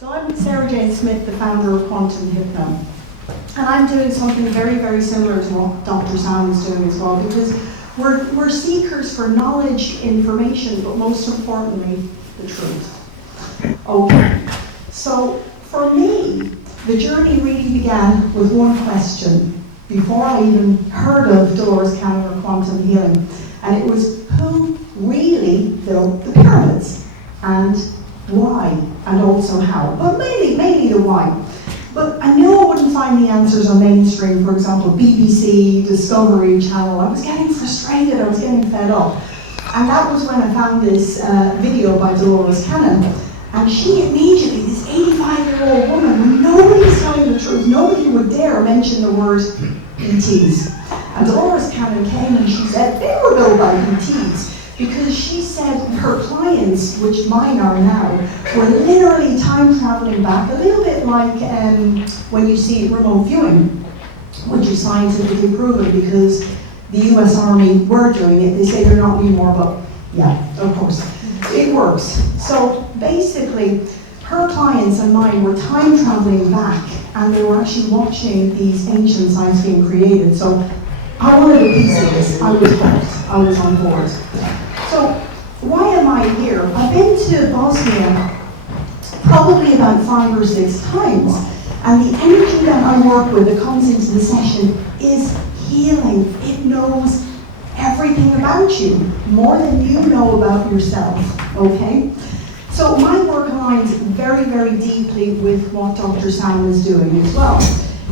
So I'm Sarah Jane Smith, the founder of Quantumhypno. And I'm doing something very, very similar to what Dr. Sam is doing as well, because we're seekers for knowledge, information, but most importantly, the truth. Okay, so for me, the journey really began with one question before I even heard of Dolores Cannon or quantum healing. And it was, who really built the pyramids? And why? And also how? But mainly the why. But I knew I wouldn't find the answers on mainstream, for example, BBC, Discovery Channel. I was getting frustrated, I was getting fed up. And that was when I found this video by Dolores Cannon. And she immediately, this 85-year-old woman, when nobody's telling the truth, nobody would dare mention the word ETs. And Dolores Cannon came and she said they were built by ETs. Because she said her clients, which mine are now, were literally time traveling back, a little bit like when you see remote viewing, which is scientifically proven because the US Army were doing it. They say they're not anymore, but yeah, of course, it works. So basically, her clients and mine were time traveling back, and they were actually watching these ancient sites being created. So I wanted a piece of this. I was hooked. I was on board. So why am I here? I've been to Bosnia probably about 5 or 6 times, and the energy that I work with that comes into the session is healing. It knows everything about you, more than you know about yourself, okay? So my work aligns very, very deeply with what Dr. Sam is doing as well.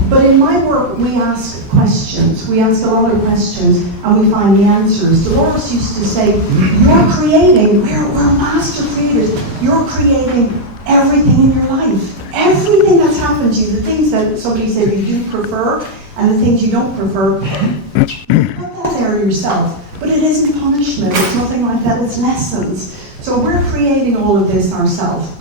But in my work, we ask questions. We ask a lot of questions, and we find the answers. Dolores used to say, you're creating, we're master creators. You're creating everything in your life. Everything that's happened to you, the things that somebody said you do prefer, and the things you don't prefer, put that there yourself. But it isn't punishment, it's nothing like that, it's lessons. So we're creating all of this ourselves.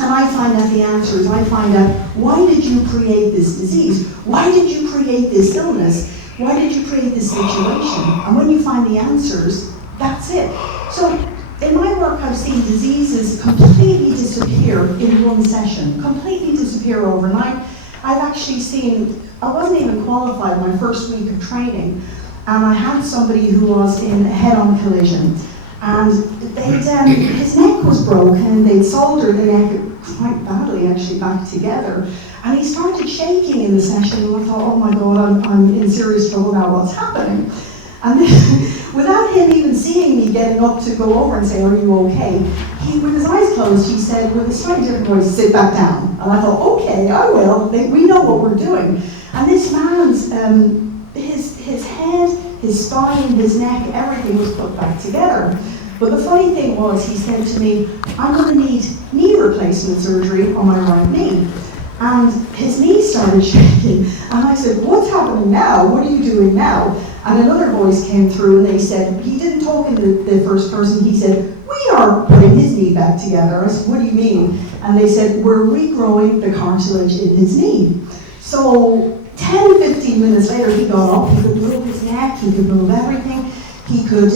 And I find out the answers. I find out, why did you create this disease? Why did you create this illness? Why did you create this situation? And when you find the answers, that's it. So in my work, I've seen diseases completely disappear in one session, completely disappear overnight. I've actually seen, I wasn't even qualified my first week of training, and I had somebody who was in a head-on collision. And his neck was broken, and they'd soldered the neck quite badly actually back together. And he started shaking in the session, and I thought, oh my God, I'm in serious trouble now, what's happening? And then, without him even seeing me getting up to go over and say, are you okay? With his eyes closed, he said, with a slightly different voice, sit back down. And I thought, okay, I will, we know what we're doing. And this man's, his head, his spine, his neck, everything was put back together. But the funny thing was, he said to me, I'm going to need knee replacement surgery on my right knee. And his knee started shaking. And I said, what's happening now? What are you doing now? And another voice came through, and they said, he didn't talk in the first person, he said, we are putting his knee back together. I said, what do you mean? And they said, we're regrowing the cartilage in his knee. So 10, 15 minutes later, he got up, he could move his neck, he could move everything. He could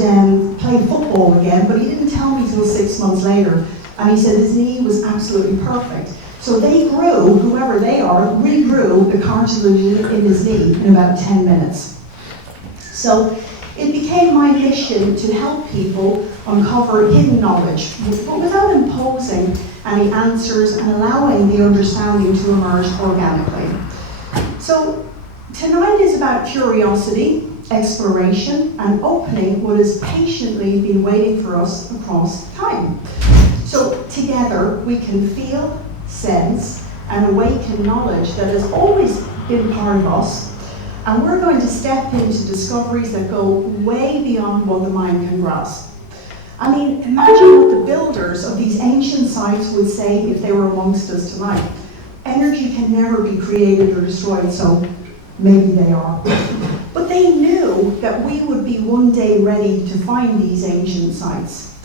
play football again, but he didn't tell me till 6 months later. And he said his knee was absolutely perfect. So they grew, whoever they are, regrew the cartilage in his knee in about 10 minutes. So it became my mission to help people uncover hidden knowledge, but without imposing any answers and allowing the understanding to emerge organically. So tonight is about curiosity, exploration, and opening what has patiently been waiting for us across time. So together we can feel, sense, and awaken knowledge that has always been part of us, and we're going to step into discoveries that go way beyond what the mind can grasp. I mean, imagine what the builders of these ancient sites would say if they were amongst us tonight. Energy can never be created or destroyed, so maybe they are. But they knew that we would be one day ready to find these ancient sites.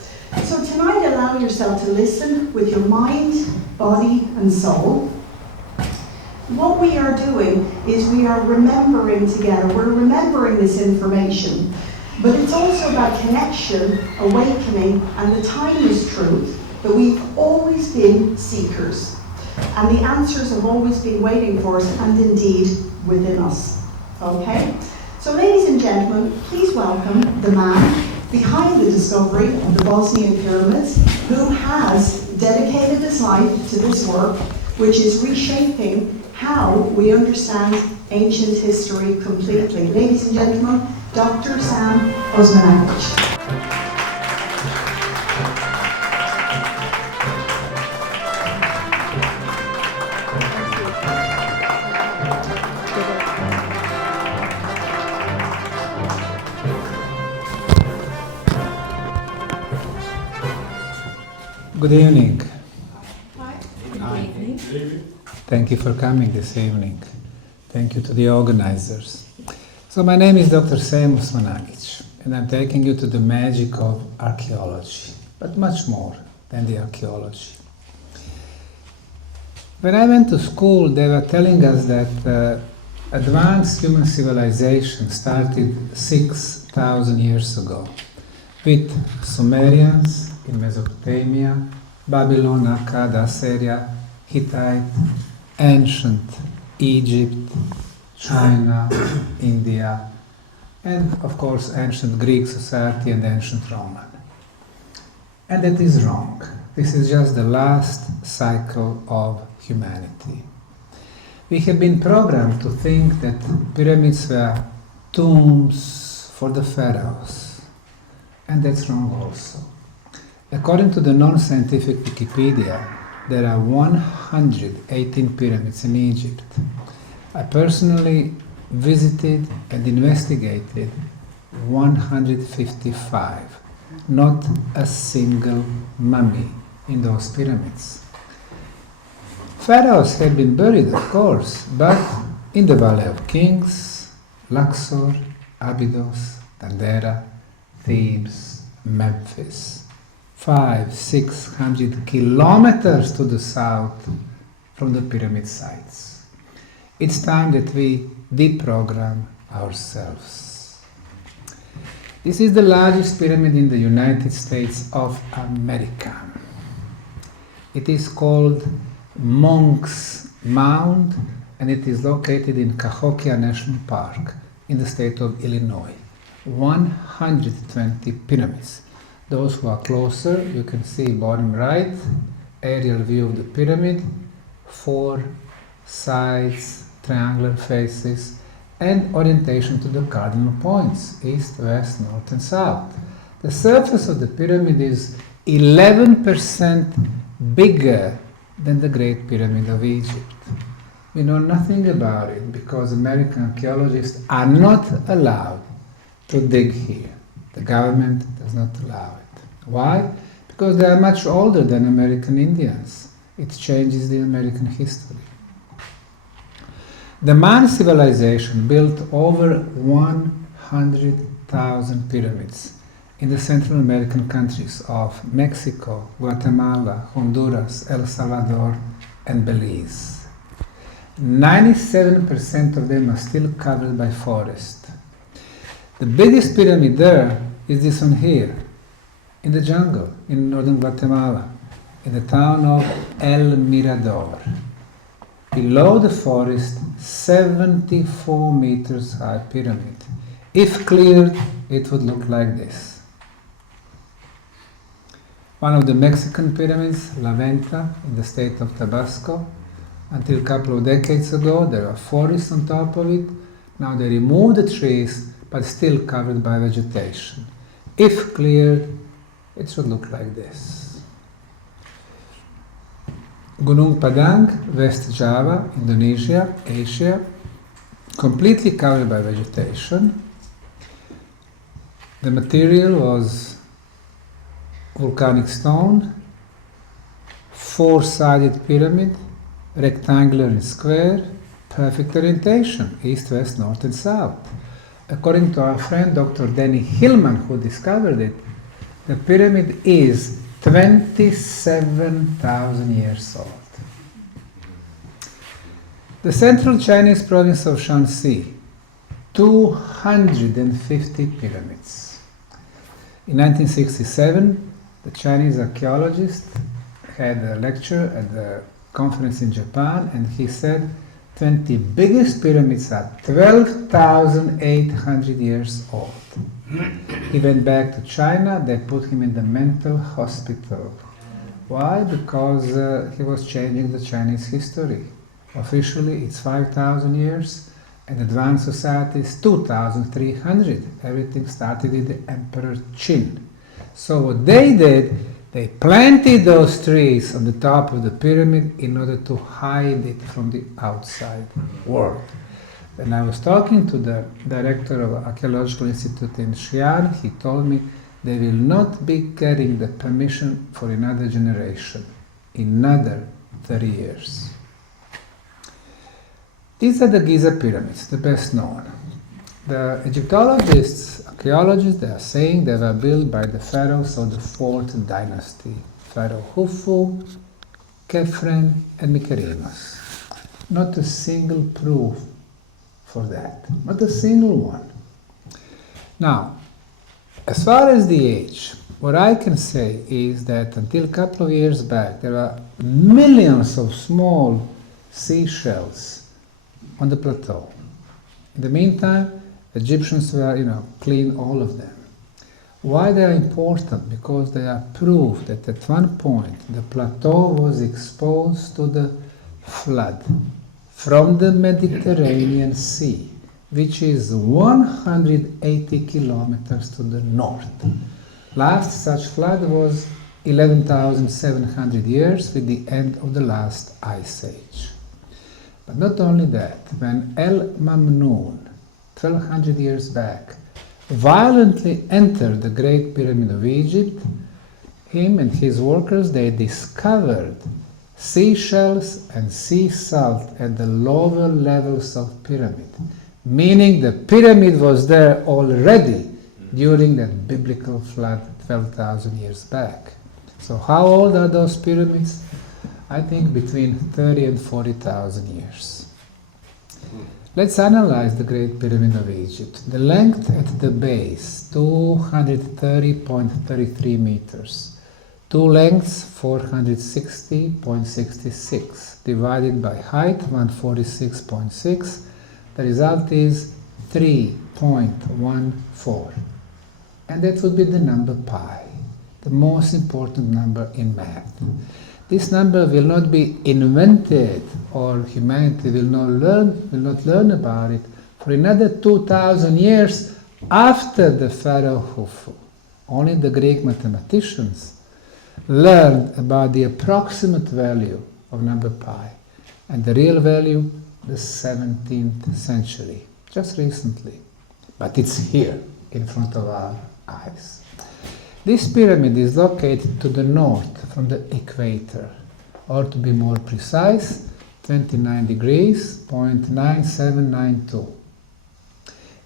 So tonight, allow yourself to listen with your mind, body, and soul. What we are doing is we are remembering together. We're remembering this information. But it's also about connection, awakening, and the timeless truth that we've always been seekers. And the answers have always been waiting for us, and indeed within us. Okay? So ladies and gentlemen, please welcome the man behind the discovery of the Bosnian pyramids, who has dedicated his life to this work, which is reshaping how we understand ancient history completely. Ladies and gentlemen, Dr. Sam Osmanagich. Good evening. Hi. Good evening. Thank you for coming this evening. Thank you to the organizers. So my name is Dr. Sam Osmanagich, and I'm taking you to the magic of archaeology, but much more than the archaeology. When I went to school, they were telling us that advanced human civilization started 6,000 years ago with Sumerians in Mesopotamia, Babylon, Akkad, Assyria, Hittite, ancient Egypt, China, India, and of course ancient Greek society and ancient Roman. And that is wrong. This is just the last cycle of humanity. We have been programmed to think that pyramids were tombs for the pharaohs, and that's wrong also. According to the non-scientific Wikipedia, there are 118 pyramids in Egypt. I personally visited and investigated 155, not a single mummy in those pyramids. Pharaohs had been buried, of course, but in the Valley of Kings, Luxor, Abydos, Dendera, Thebes, Memphis. 500-600 kilometers to the south from the pyramid sites. It's time that we deprogram ourselves. This is the largest pyramid in the United States of America. It is called Monk's Mound, and it is located in Cahokia National Park in the state of Illinois. 120 pyramids. Those who are closer, you can see bottom right, aerial view of the pyramid, 4 sides, triangular faces, and orientation to the cardinal points, east, west, north, and south. The surface of the pyramid is 11% bigger than the Great Pyramid of Egypt. We know nothing about it because American archaeologists are not allowed to dig here. The government does not allow it. Why? Because they are much older than American Indians. It changes the American history. The Mayan civilization built over 100,000 pyramids in the Central American countries of Mexico, Guatemala, Honduras, El Salvador, and Belize. 97% of them are still covered by forest. The biggest pyramid there is this one here, in the jungle, in northern Guatemala, in the town of El Mirador. Below the forest, 74 meters high pyramid. If cleared, it would look like this. One of the Mexican pyramids, La Venta, in the state of Tabasco. Until a couple of decades ago, there were forests on top of it. Now they removed the trees, but still covered by vegetation. If cleared, it should look like this. Gunung Padang, West Java, Indonesia, Asia, completely covered by vegetation. The material was volcanic stone, 4-sided pyramid, rectangular and square, perfect orientation, east, west, north, and south. According to our friend Dr. Danny Hillman, who discovered it, the pyramid is 27,000 years old. The central Chinese province of Shanxi, 250 pyramids. In 1967, the Chinese archaeologist had a lecture at the conference in Japan, and he said 20 biggest pyramids are 12,800 years old. He went back to China, they put him in the mental hospital. Why? Because he was changing the Chinese history. Officially it's 5,000 years, and advanced society is 2,300. Everything started with the Emperor Qin. So what they did, they planted those trees on the top of the pyramid in order to hide it from the outside world. When I was talking to the director of Archaeological Institute in Xi'an, he told me they will not be getting the permission for another generation, another 30 years. These are the Giza pyramids, the best known. The Egyptologists, archaeologists, they are saying they were built by the pharaohs of the 4th dynasty, Pharaoh Khufu, Khephren, and Mykerinos. Not a single proof for that, not a single one. Now, as far as the age, what I can say is that until a couple of years back, there were millions of small seashells on the plateau. In the meantime, Egyptians were, clean all of them. Why they are important? Because they are proof that at one point the plateau was exposed to the flood from the Mediterranean Sea, which is 180 kilometers to the north. Last such flood was 11,700 years with the end of the last ice age. But not only that, when El Mamnoon, 1200 years back, violently entered the Great Pyramid of Egypt, him and his workers, they discovered seashells and sea salt at the lower levels of pyramid, meaning the pyramid was there already during that biblical flood 12,000 years back. So how old are those pyramids? I think between 30 and 40,000 years. Let's analyze the Great Pyramid of Egypt. The length at the base, 230.33 meters. Two lengths, 460.66, divided by height, 146.6. The result is 3.14. And that would be the number pi, the most important number in math. This number will not be invented, or humanity will not learn about it for another 2,000 years after the Pharaoh Khufu. Only the Greek mathematicians learned about the approximate value of number pi, and the real value, the 17th century, just recently. But it's here, in front of our eyes. This pyramid is located to the north from the equator, or to be more precise, 29 degrees, 0.9792.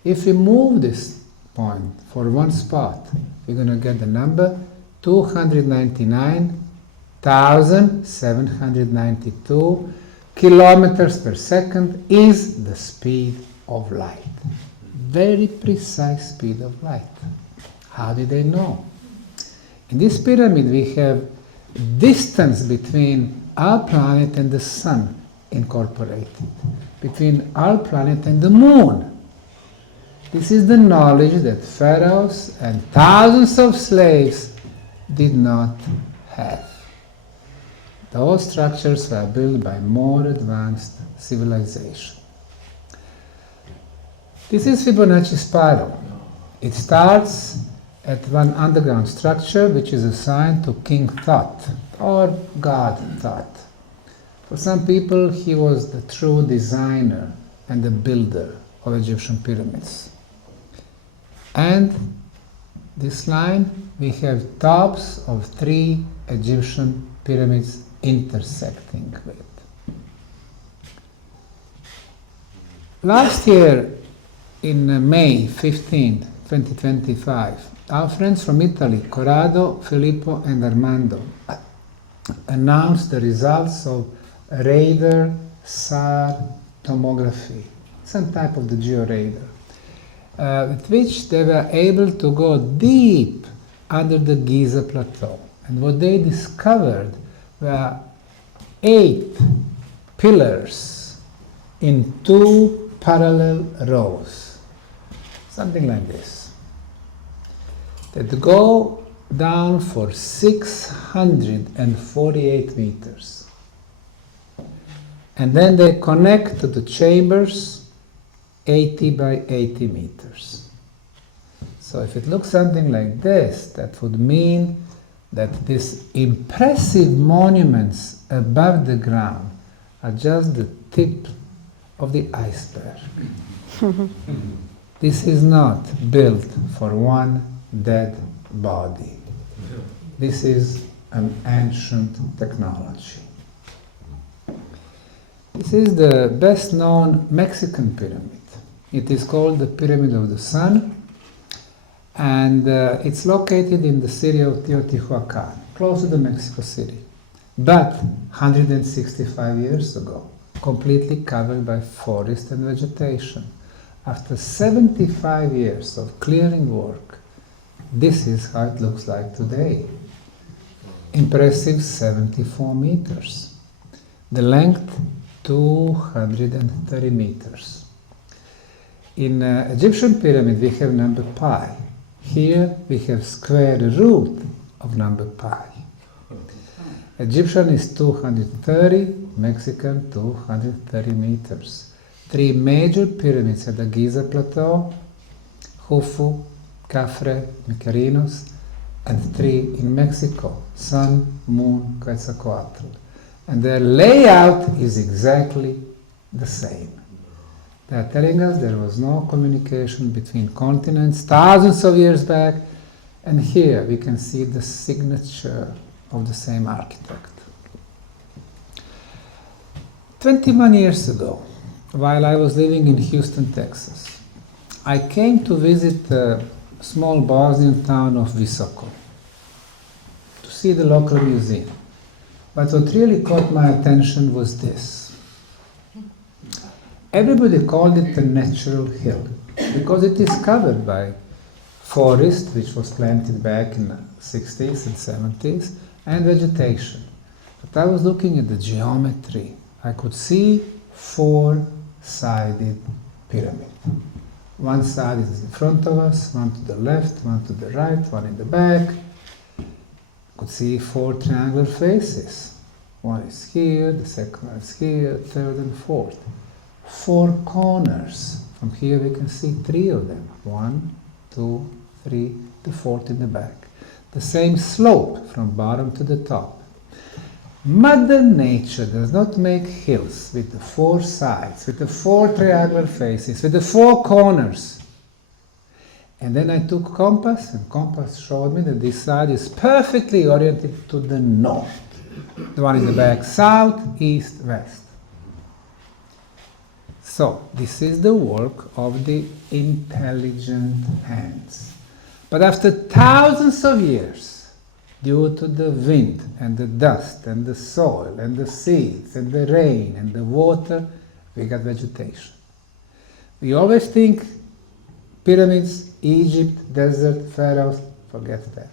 If we move this point for one spot, we're going to get the number 299,792 kilometers per second is the speed of light. Very precise speed of light. How did they know? In this pyramid we have distance between our planet and the sun incorporated, between our planet and the moon. This is the knowledge that pharaohs and thousands of slaves did not have. Those structures were built by more advanced civilization. This is Fibonacci spiral. It starts at one underground structure which is assigned to King Thought, or God Thought. For some people, he was the true designer and the builder of Egyptian pyramids. And this line, we have tops of 3 Egyptian pyramids intersecting with. Last year, in May 15, 2025, our friends from Italy, Corrado, Filippo and Armando, announced the results of radar SAR tomography, some type of the georadar, with which they were able to go deep under the Giza plateau. And what they discovered were 8 pillars in 2 parallel rows, something like this, that go down for 648 meters. And then they connect to the chambers 80 by 80 meters. So if it looks something like this, that would mean that these impressive monuments above the ground are just the tip of the iceberg. This is not built for one dead body. This is an ancient technology. This is the best known Mexican pyramid. It is called the Pyramid of the Sun, and it's located in the city of Teotihuacan, close to the Mexico City, but 165 years ago, completely covered by forest and vegetation. After 75 years of clearing work, this is how it looks like today. Impressive 74 meters. The length, 230 meters. In Egyptian pyramid, we have number pi. Here we have square root of number pi. Egyptian is 230, Mexican 230 meters. 3 major pyramids at the Giza Plateau, Khufu, Khafre, Mycerinos, and 3 in Mexico, Sun, Moon, Quetzalcoatl. And their layout is exactly the same. They are telling us there was no communication between continents thousands of years back, and here we can see the signature of the same architect. 21 years ago, while I was living in Houston, Texas, I came to visit the small Bosnian town of Visoko to see the local museum. But what really caught my attention was this. Everybody called it a natural hill because it is covered by forest, which was planted back in the 60s and 70s, and vegetation. But I was looking at the geometry. I could see 4-sided pyramid. One side is in front of us, one to the left, one to the right, one in the back. I could see 4 triangular faces. One is here, the second one is here, third and fourth. 4 corners. From here we can see 3 of them. 1, 2, 3, the fourth in the back. The same slope from bottom to the top. Mother Nature does not make hills with the 4 sides, with the 4 triangular faces, with the 4 corners. And then I took compass, and compass showed me that this side is perfectly oriented to the north. The one in the back, south, east, west. So, this is the work of the intelligent hands. But after thousands of years, due to the wind and the dust and the soil and the seeds and the rain and the water, we got vegetation. We always think pyramids, Egypt, desert, pharaohs, forget that.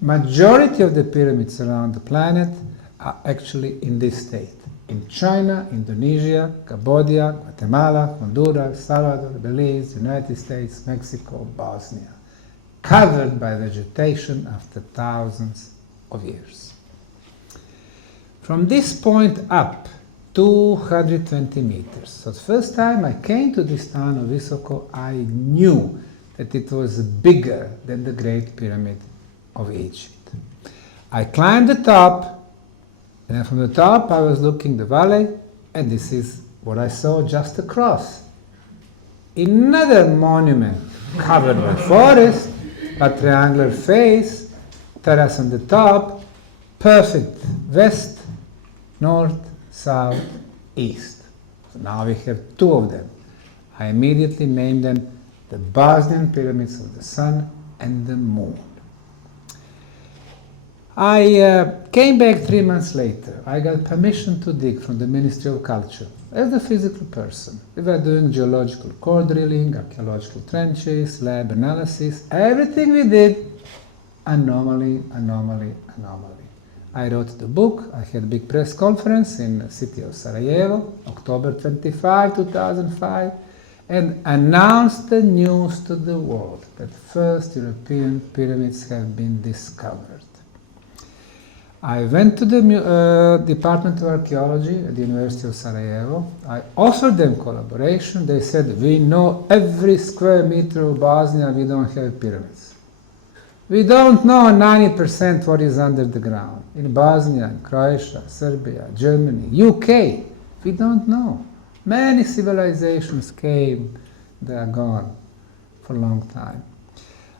Majority of the pyramids around the planet are actually in this state. In China, Indonesia, Cambodia, Guatemala, Honduras, Salvador, Belize, United States, Mexico, Bosnia. Covered by vegetation after thousands of years. From this point up, 220 meters. So the first time I came to this town of Visoko, I knew that it was bigger than the Great Pyramid of Egypt. I climbed the top, and then from the top I was looking the valley, and this is what I saw just across. Another monument covered by forest, a triangular face, terrace on the top, perfect west, north, south, east. So now we have 2 of them. I immediately named them the Bosnian Pyramids of the Sun and the Moon. I came back 3 months later. I got permission to dig from the Ministry of Culture as a physical person. We were doing geological core drilling, archaeological trenches, lab analysis. Everything we did, anomaly, anomaly, anomaly. I wrote the book. I had a big press conference in the city of Sarajevo, October 25, 2005, and announced the news to the world that first European pyramids have been discovered. I went to the Department of Archaeology at the University of Sarajevo. I offered them collaboration. They said, we know every square meter of Bosnia, we don't have pyramids. We don't know 90% what is under the ground. In Bosnia, in Croatia, Serbia, Germany, UK, we don't know. Many civilizations came, they are gone for a long time.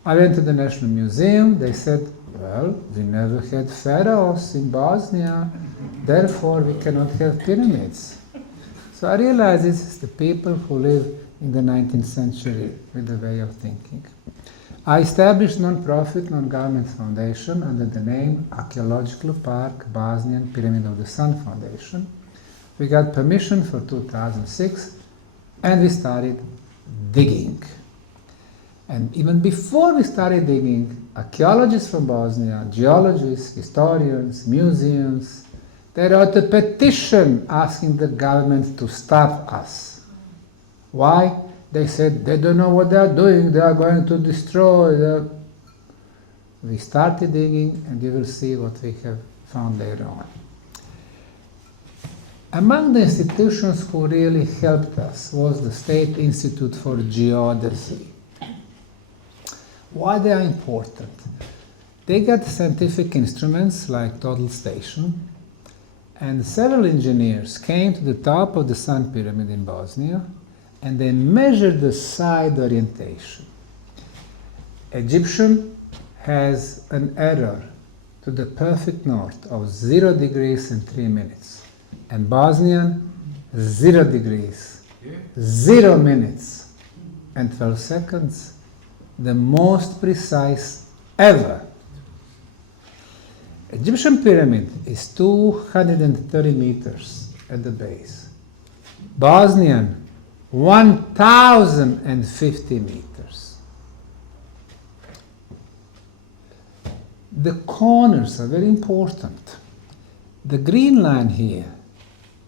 I went to the National Museum. They said, well, we never had pharaohs in Bosnia, therefore we cannot have pyramids. So I realized this is the people who live in the 19th century with the way of thinking. I established non-profit, non-government foundation under the name Archaeological Park Bosnian Pyramid of the Sun Foundation. We got permission for 2006 and we started digging. And even before we started digging, archaeologists from Bosnia, geologists, historians, museums, they wrote a petition asking the government to stop us. Why? They said they don't know what they are doing, they are going to destroy the... We started digging and you will see what we have found later on. Among the institutions who really helped us was the State Institute for Geodesy. Why they are important? They got scientific instruments like total station, and several engineers came to the top of the Sun Pyramid in Bosnia and they measured the side orientation. Egyptian has an error to the perfect north of 0 degrees and 3 minutes, and Bosnian 0 degrees, 0 minutes and 12 seconds. The most precise ever. Egyptian pyramid is 230 meters at the base. Bosnian, 1,050 meters. The corners are very important. The green line here,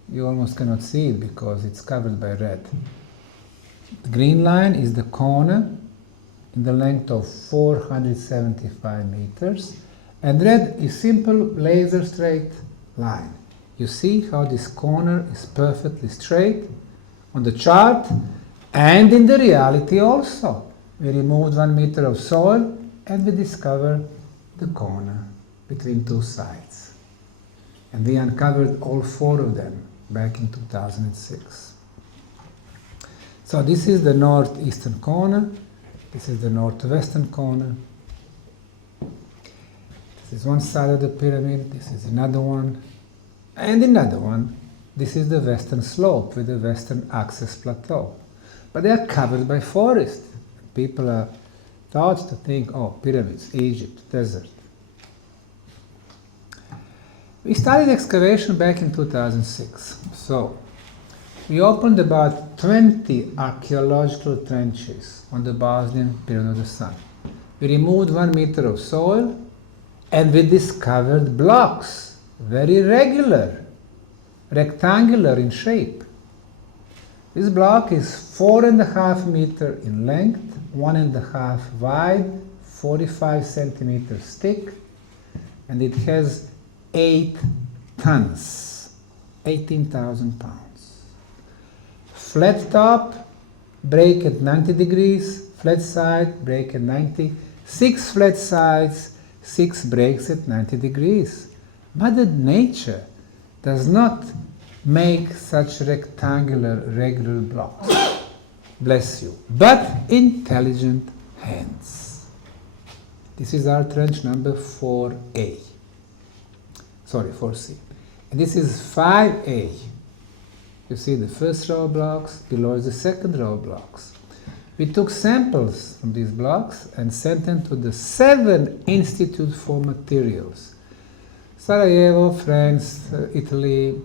you almost cannot see it because it's covered by red. The green line is the corner in the length of 475 meters, and red is simple laser straight line. You see how this corner is perfectly straight on the chart and in the reality also. We removed 1 meter of soil and we discovered the corner between two sides. And we uncovered all 4 of them back in 2006. So this is the northeastern corner. This is the northwestern corner. This is one side of the pyramid, this is another one, and another one. This is the western slope with the western access plateau. But they are covered by forest. People are taught to think, oh, pyramids, Egypt, desert. We started excavation back in 2006. So we opened about 20 archaeological trenches on the Bosnian Pyramid of the Sun. We removed 1 meter of soil and we discovered blocks, very regular, rectangular in shape. This block is 4.5 meters in length, 1.5 wide, 45 centimeters thick, and it has 8 tons, 18,000 pounds. Flat top, break at 90 degrees, flat side, break at 90, 6 flat sides, 6 breaks at 90 degrees. Mother Nature does not make such rectangular, regular blocks. Bless you. But intelligent hands. This is our trench number 4A. Sorry, 4C. And this is 5A. You see the first row of blocks, below is the second row of blocks. We took samples from these blocks and sent them to the 7 institutes for materials. Sarajevo, France, Italy,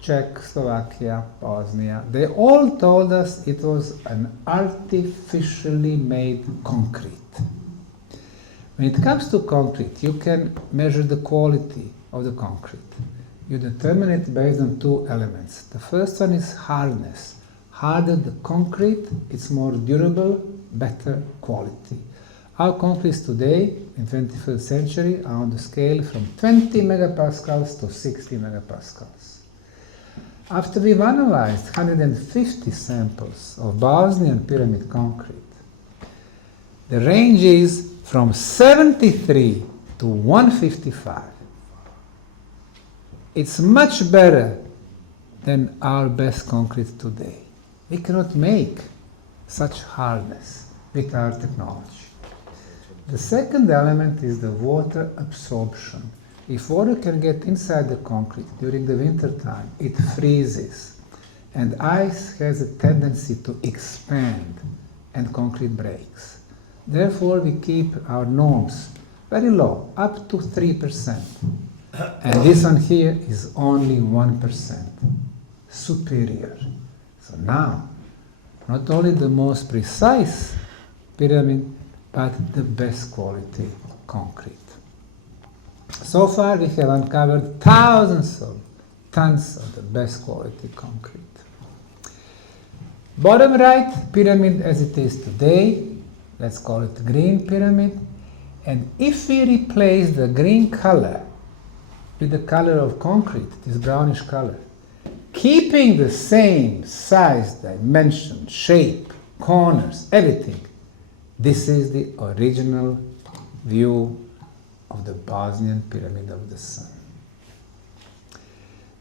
Czech, Slovakia, Bosnia. They all told us it was an artificially made concrete. When it comes to concrete, you can measure the quality of the concrete. You determine it based on two elements. The first one is hardness. Harder the concrete, it's more durable, better quality. Our concretes today, in 21st century, are on the scale from 20 megapascals to 60 megapascals. After we've analyzed 150 samples of Bosnian pyramid concrete, the range is from 73 to 155. It's much better than our best concrete today. We cannot make such hardness with our technology. The second element is the water absorption. If water can get inside the concrete during the winter time, it freezes. And ice has a tendency to expand and concrete breaks. Therefore, we keep our norms very low, up to 3%. And this one here is only 1%, superior. So now, not only the most precise pyramid, but the best quality concrete. So far, we have uncovered thousands of tons of the best quality concrete. Bottom right, pyramid as it is today, let's call it green pyramid. And if we replace the green color with the color of concrete, this brownish color, keeping the same size, dimension, shape, corners, everything, this is the original view of the Bosnian Pyramid of the Sun.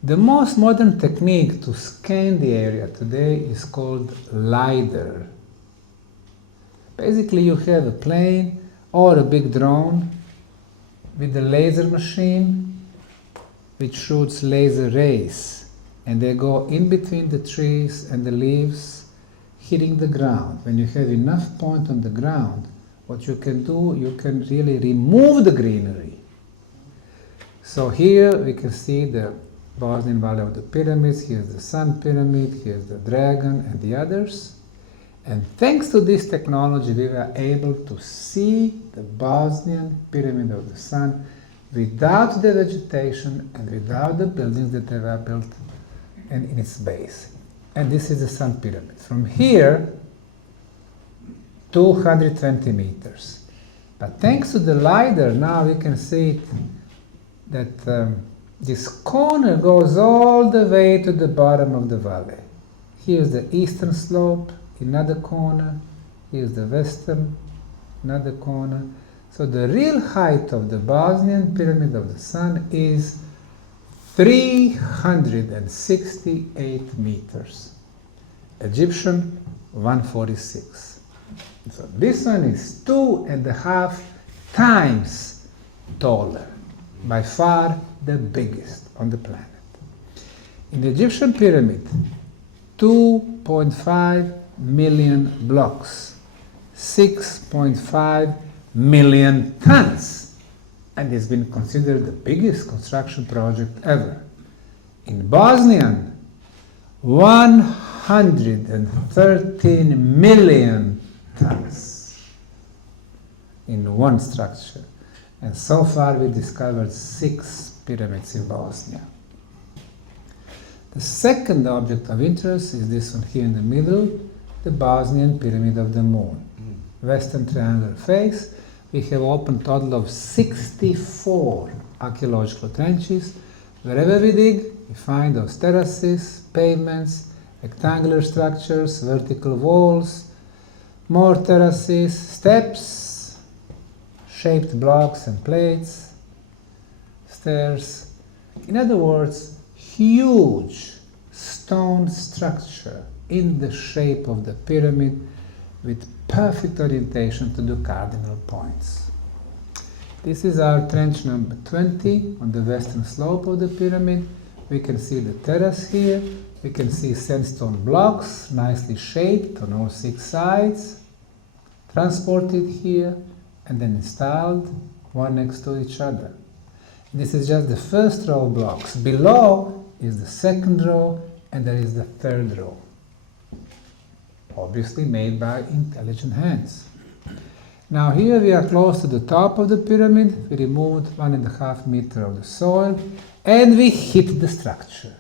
The most modern technique to scan the area today is called LiDAR. Basically, you have a plane or a big drone with a laser machine which shoots laser rays, and they go in between the trees and the leaves, hitting the ground. When you have enough point on the ground, what you can do, you can really remove the greenery. So here we can see the Bosnian Valley of the Pyramids. Here's the Sun Pyramid, here's the Dragon and the others. And thanks to this technology, we were able to see the Bosnian Pyramid of the Sun without the vegetation and without the buildings that they were built in its base. And this is the Sun Pyramid. From here, 220 meters. But thanks to the LiDAR, now we can see that this corner goes all the way to the bottom of the valley. Here's the eastern slope, another corner. Here's the western, another corner. So the real height of the Bosnian Pyramid of the Sun is 368 meters. Egyptian, 146. So this one is 2.5 times taller, by far the biggest on the planet. In the Egyptian pyramid, 2.5 million blocks, 6.5 million tons, and it's been considered the biggest construction project ever. In Bosnian, 113 million tons in one structure. And so far we discovered 6 pyramids in Bosnia. The second object of interest is this one here in the middle, the Bosnian Pyramid of the Moon. Western triangular face. We have opened a total of 64 archaeological trenches. Wherever we dig, we find those terraces, pavements, rectangular structures, vertical walls, more terraces, steps, shaped blocks and plates, stairs. In other words, huge stone structure in the shape of the pyramid with perfect orientation to the cardinal points. This is our trench number 20 on the western slope of the pyramid. We can see the terrace here. We can see sandstone blocks, nicely shaped on all 6 sides, transported here, and then installed one next to each other. This is just the first row of blocks. Below is the second row, and there is the third row, obviously made by intelligent hands. Now here we are close to the top of the pyramid. We removed 1.5 meters of the soil and we hit the structure.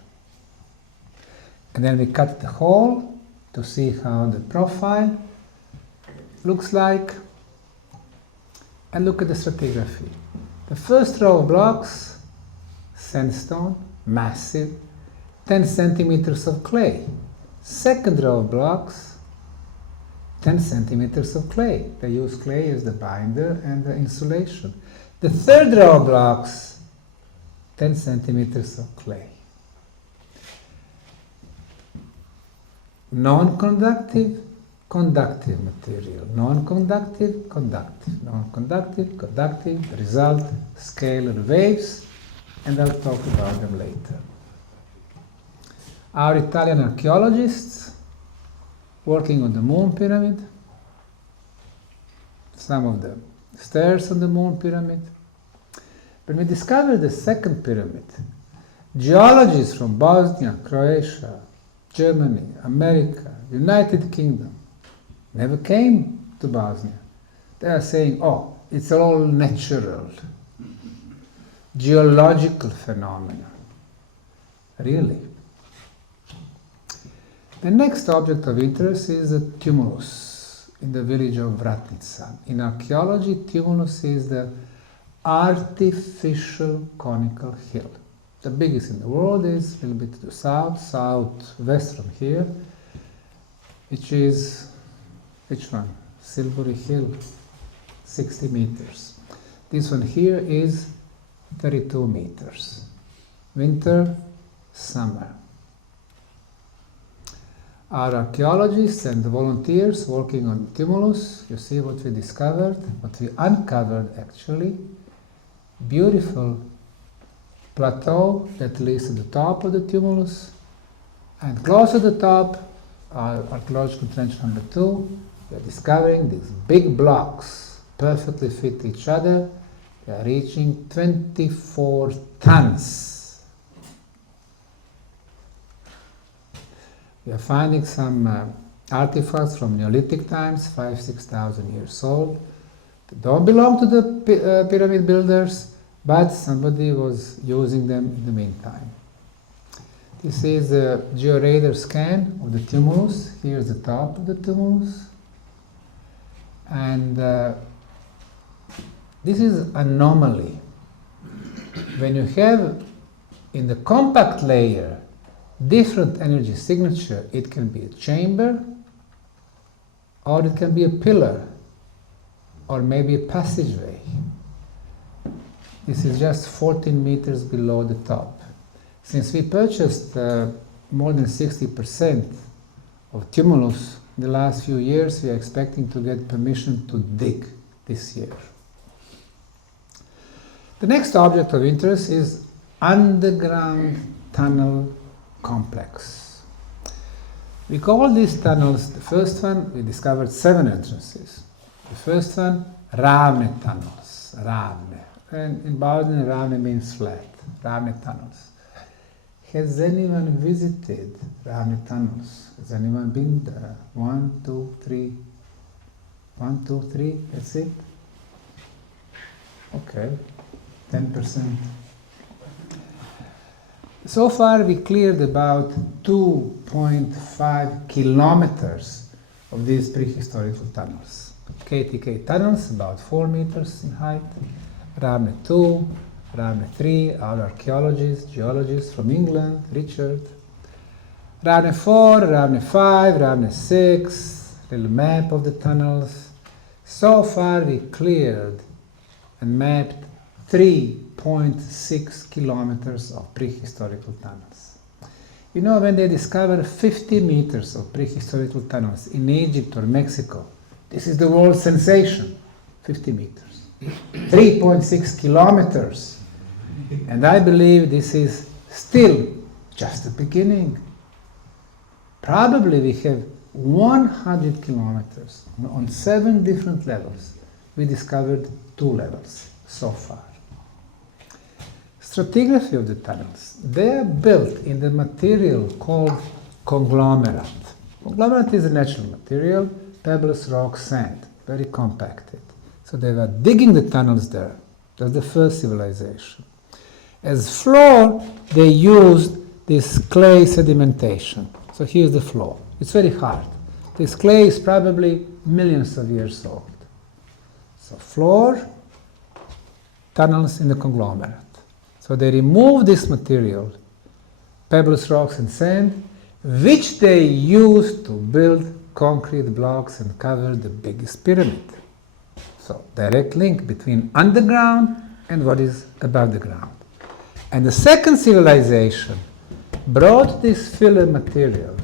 And then we cut the hole to see how the profile looks like. And look at the stratigraphy. The first row of blocks, sandstone, massive, 10 centimeters of clay. Second row of blocks, 10 centimeters of clay. They use clay as the binder and the insulation. The third row of blocks, 10 centimeters of clay. Non-conductive, conductive material. Non-conductive, conductive. Non-conductive, conductive. The result, scalar waves, and I'll talk about them later. Our Italian archaeologists working on the moon pyramid. Some of the stairs on the moon pyramid. When we discovered the second pyramid, geologists from Bosnia, Croatia, Germany, America, United Kingdom never came to Bosnia. They are saying, oh, it's all natural, geological phenomena. Really? The next object of interest is a tumulus in the village of Vratnica. In archaeology, tumulus is the artificial conical hill. The biggest in the world is a little bit to the south, southwest from here, which is, which one? Silbury Hill, 60 meters. This one here is 32 meters. Winter, summer. Our archaeologists and the volunteers working on tumulus, you see what we discovered, what we uncovered actually. Beautiful plateau that leads to the top of the tumulus, and close to the top, our archaeological trench number 2, we are discovering these big blocks perfectly fit each other. They are reaching 24 tons. We are finding some artifacts from Neolithic times, 5,000–6,000 years old. They don't belong to the pyramid builders, but somebody was using them in the meantime. This is a georadar scan of the tumulus. Here's the top of the tumulus. And this is anomaly. When you have in the compact layer different energy signature, it can be a chamber, or it can be a pillar, or maybe a passageway. This is just 14 meters below the top. Since we purchased more than 60% of tumulus in the last few years, we are expecting to get permission to dig this year. The next object of interest is underground tunnel complex. We call these tunnels, the first one, we discovered 7 entrances. The first one, Ravne tunnels, Ravne. And in Bosnian, Ravne means flat, Ravne tunnels. Has anyone visited Ravne tunnels? Has anyone been there? 1, 2, 3. 1, 2, 3, that's it? Okay, 10%. So far we cleared about 2.5 kilometers of these prehistorical tunnels. KTK tunnels, about 4 meters in height. Ravne 2, Ravne 3, our archaeologists, geologists from England, Richard. Ravne 4, Ravne 5, Ravne 6, little map of the tunnels. So far we cleared and mapped 3.6 kilometers of prehistorical tunnels. You know, when they discover 50 meters of prehistorical tunnels in Egypt or Mexico, this is the world sensation, 50 meters. 3.6 kilometers. And I believe this is still just the beginning. Probably we have 100 kilometers on 7 different levels. We discovered 2 levels so far. Stratigraphy of the tunnels. They are built in the material called conglomerate. Conglomerate is a natural material, pebbles, rock, sand, very compacted. So they were digging the tunnels there. That's the first civilization. As floor, they used this clay sedimentation. So here's the floor. It's very hard. This clay is probably millions of years old. So floor, tunnels in the conglomerate. So they removed this material, pebbles, rocks, and sand, which they used to build concrete blocks and cover the biggest pyramid. So direct link between underground and what is above the ground. And the second civilization brought this filler material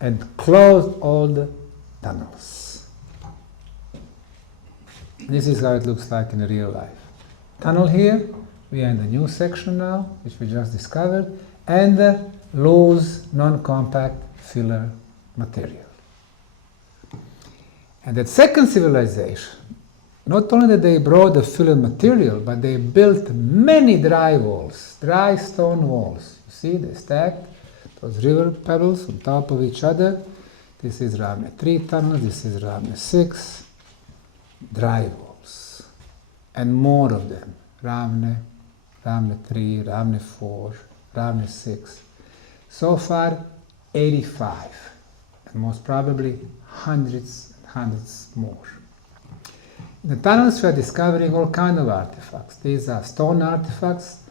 and closed all the tunnels. This is how it looks like in real life. Tunnel here, we are in the new section now, which we just discovered, and the loose, non-compact filler material. And that second civilization, not only that they brought the filler material, but they built many dry walls, dry stone walls. You see, they stacked those river pebbles on top of each other. This is Ravne 3 tunnels, this is Ravne 6, dry walls. And more of them, Ravne 3, Ravne 4, Ravne 6. So far, 85, and most probably hundreds and hundreds more. In the tunnels, we are discovering all kinds of artifacts. These are stone artifacts.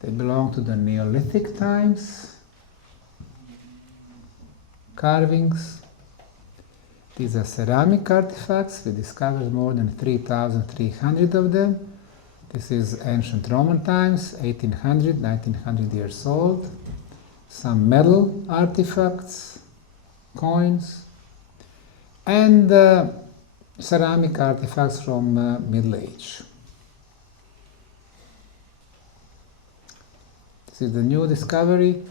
They belong to the Neolithic times. Carvings. These are ceramic artifacts. We discovered more than 3,300 of them. This is ancient Roman times, 1800, 1900 years old. Some metal artifacts, coins, and ceramic artifacts from Middle Age. This is the new discovery.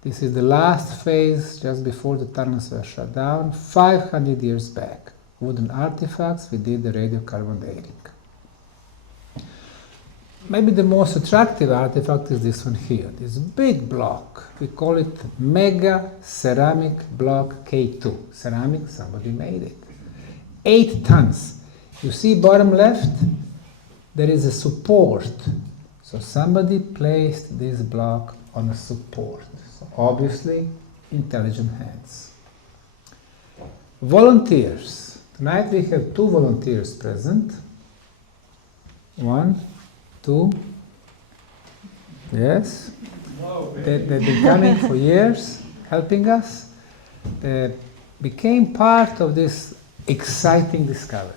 This is the last phase just before the tunnels were shut down, 500 years back. Wooden artifacts, we did the radiocarbon dating. Maybe the most attractive artifact is this one here, this big block. We call it Mega Ceramic Block K2. Ceramic, somebody made it. 8 tons. You see bottom left, there is a support. So somebody placed this block on a support. So obviously, intelligent hands. Volunteers. Tonight we have 2 volunteers present. 1, 2. Yes. They've been coming for years, helping us. They became part of this exciting discovery.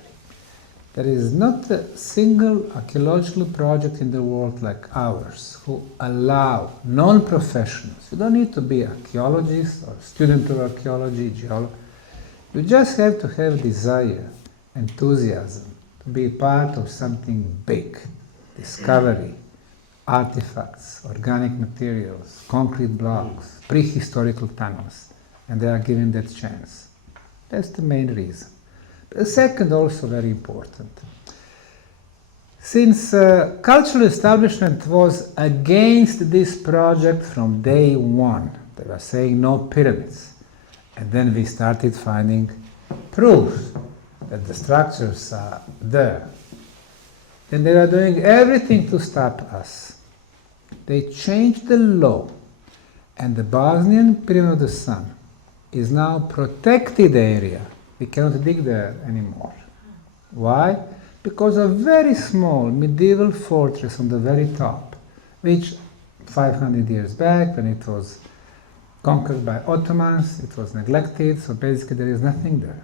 There is not a single archaeological project in the world like ours who allow non-professionals, you don't need to be an archaeologist or student of archaeology, geologist, you just have to have desire, enthusiasm, to be part of something big, discovery, artifacts, organic materials, concrete blocks, prehistorical tunnels, and they are given that chance. That's the main reason. The second, also very important. Since cultural establishment was against this project from day one, they were saying no pyramids. And then we started finding proof that the structures are there. Then they were doing everything to stop us. They changed the law, and the Bosnian Pyramid of the Sun is now protected area. We cannot dig there anymore. Why? Because a very small medieval fortress on the very top, which 500 years back, when it was conquered by Ottomans, it was neglected, so basically there is nothing there.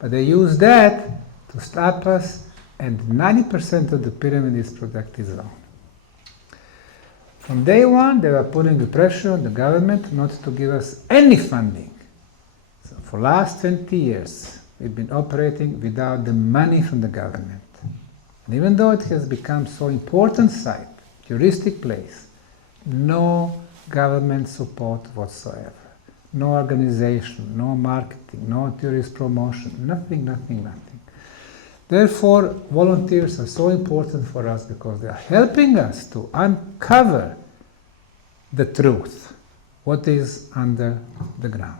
But they used that to stop us, and 90% of the pyramid is protected zone. From day one, they were putting the pressure on the government not to give us any funding. So for the last 20 years, we've been operating without the money from the government. And even though it has become so important site, touristic place, no government support whatsoever. No organization, no marketing, no tourist promotion, nothing, nothing, nothing. Therefore, volunteers are so important for us because they are helping us to uncover the truth, what is under the ground.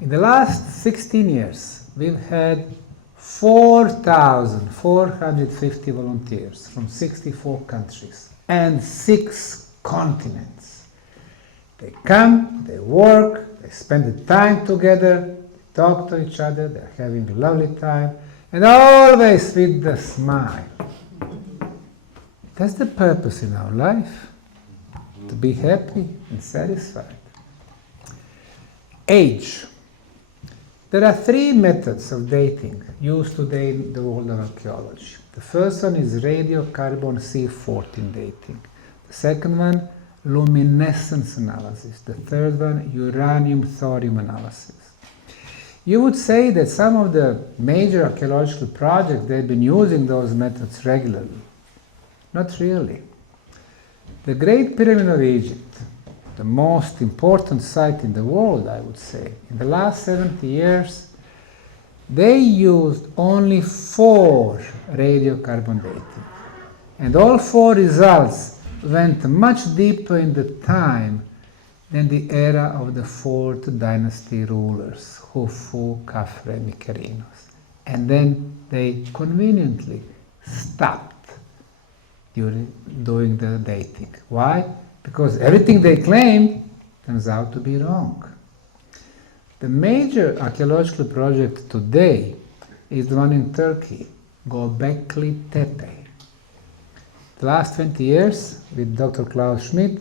In the last 16 years, we've had 4,450 volunteers from 64 countries and 6 continents. They come, they work, they spend the time together, they talk to each other, they're having a lovely time, and always with a smile. That's the purpose in our life, to be happy and satisfied. Age. There are 3 methods of dating used today in the world of archaeology. The first one is radiocarbon C14 dating. The second one, luminescence analysis. The third one, uranium-thorium analysis. You would say that some of the major archaeological projects, they've been using those methods regularly. Not really. The Great Pyramid of Egypt, the most important site in the world, I would say, in the last 70 years, they used only 4 radiocarbon dating. And all 4 results went much deeper in the time than the era of the 4th dynasty rulers, Khufu, Khafre, Mykerinos. And then they conveniently stopped during doing the dating. Why? Because everything they claimed turns out to be wrong. The major archaeological project today is the one in Turkey, Göbekli Tepe. The last 20 years, with Dr. Klaus Schmidt,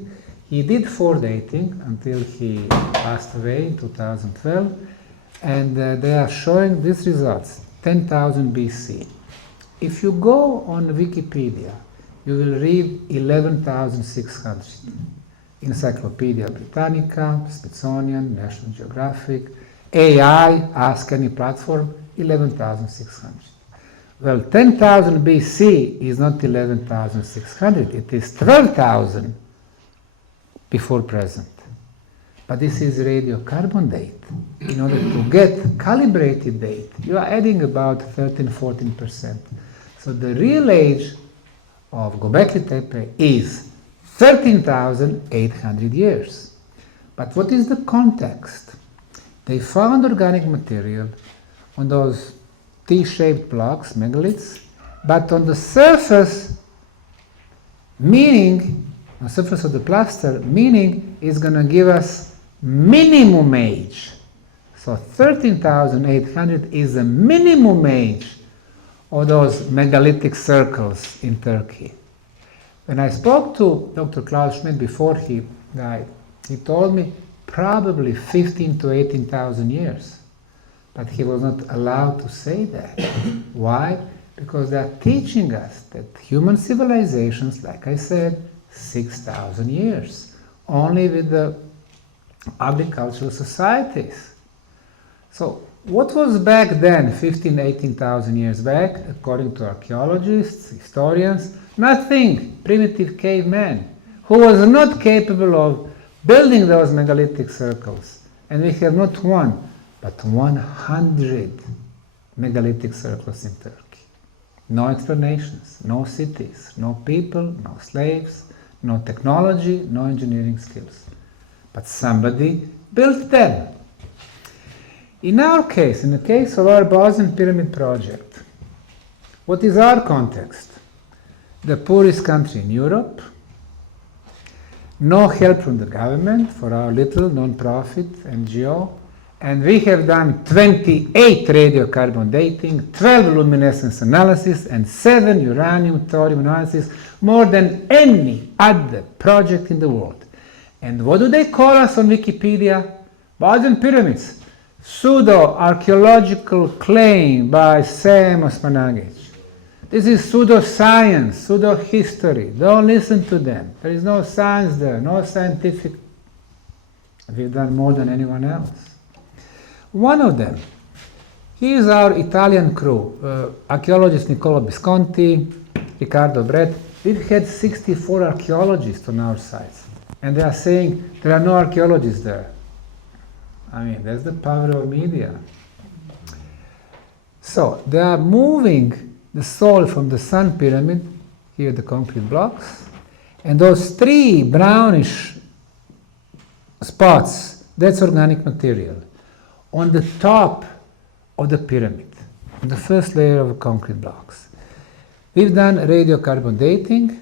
he did 4 dating until he passed away in 2012, and they are showing these results, 10,000 BC. If you go on Wikipedia, you will read 11,600. Encyclopedia Britannica, Smithsonian, National Geographic, AI, Ask Any Platform, 11,600. Well, 10,000 BC is not 11,600, it is 12,000 before present. But this is radiocarbon date. In order to get calibrated date, you are adding about 13-14%. So the real age of Göbekli Tepe is 13,800 years. But what is the context? They found organic material on those T-shaped blocks, megaliths, but on the surface, meaning, on the surface of the plaster, meaning is going to give us minimum age. So 13,800 is the minimum age of those megalithic circles in Turkey. When I spoke to Dr. Klaus Schmidt before he died, he told me probably 15 to 18,000 years. But he was not allowed to say that. Why? Because they are teaching us that human civilizations, like I said, 6,000 years, only with the agricultural societies. So what was back then, 15, 18,000 years back, according to archaeologists, historians? Nothing. Primitive caveman who was not capable of building those megalithic circles. And we have not one, but 100 megalithic circles in Turkey. No explanations, no cities, no people, no slaves, no technology, no engineering skills. But somebody built them. In our case, in the case of our Bosnian Pyramid project, what is our context? The poorest country in Europe, no help from the government for our little non-profit NGO, and we have done 28 radiocarbon dating, 12 luminescence analysis, and 7 uranium-thorium analysis, more than any other project in the world. And what do they call us on Wikipedia? Bosnian pyramids. Pseudo-archaeological claim by Sam Osmanagich. This is pseudo-science, pseudo-history. Don't listen to them. There is no science there, no scientific. We've done more than anyone else. One of them, he is our Italian crew, archaeologist Nicola Visconti, Riccardo Brett. We've had 64 archaeologists on our sites, and they are saying there are no archaeologists there. I mean, that's the power of media. So they are moving the soil from the Sun Pyramid, here the concrete blocks, and those 3 brownish spots, that's organic material, on the top of the pyramid. on the first layer of concrete blocks. We've done radiocarbon dating,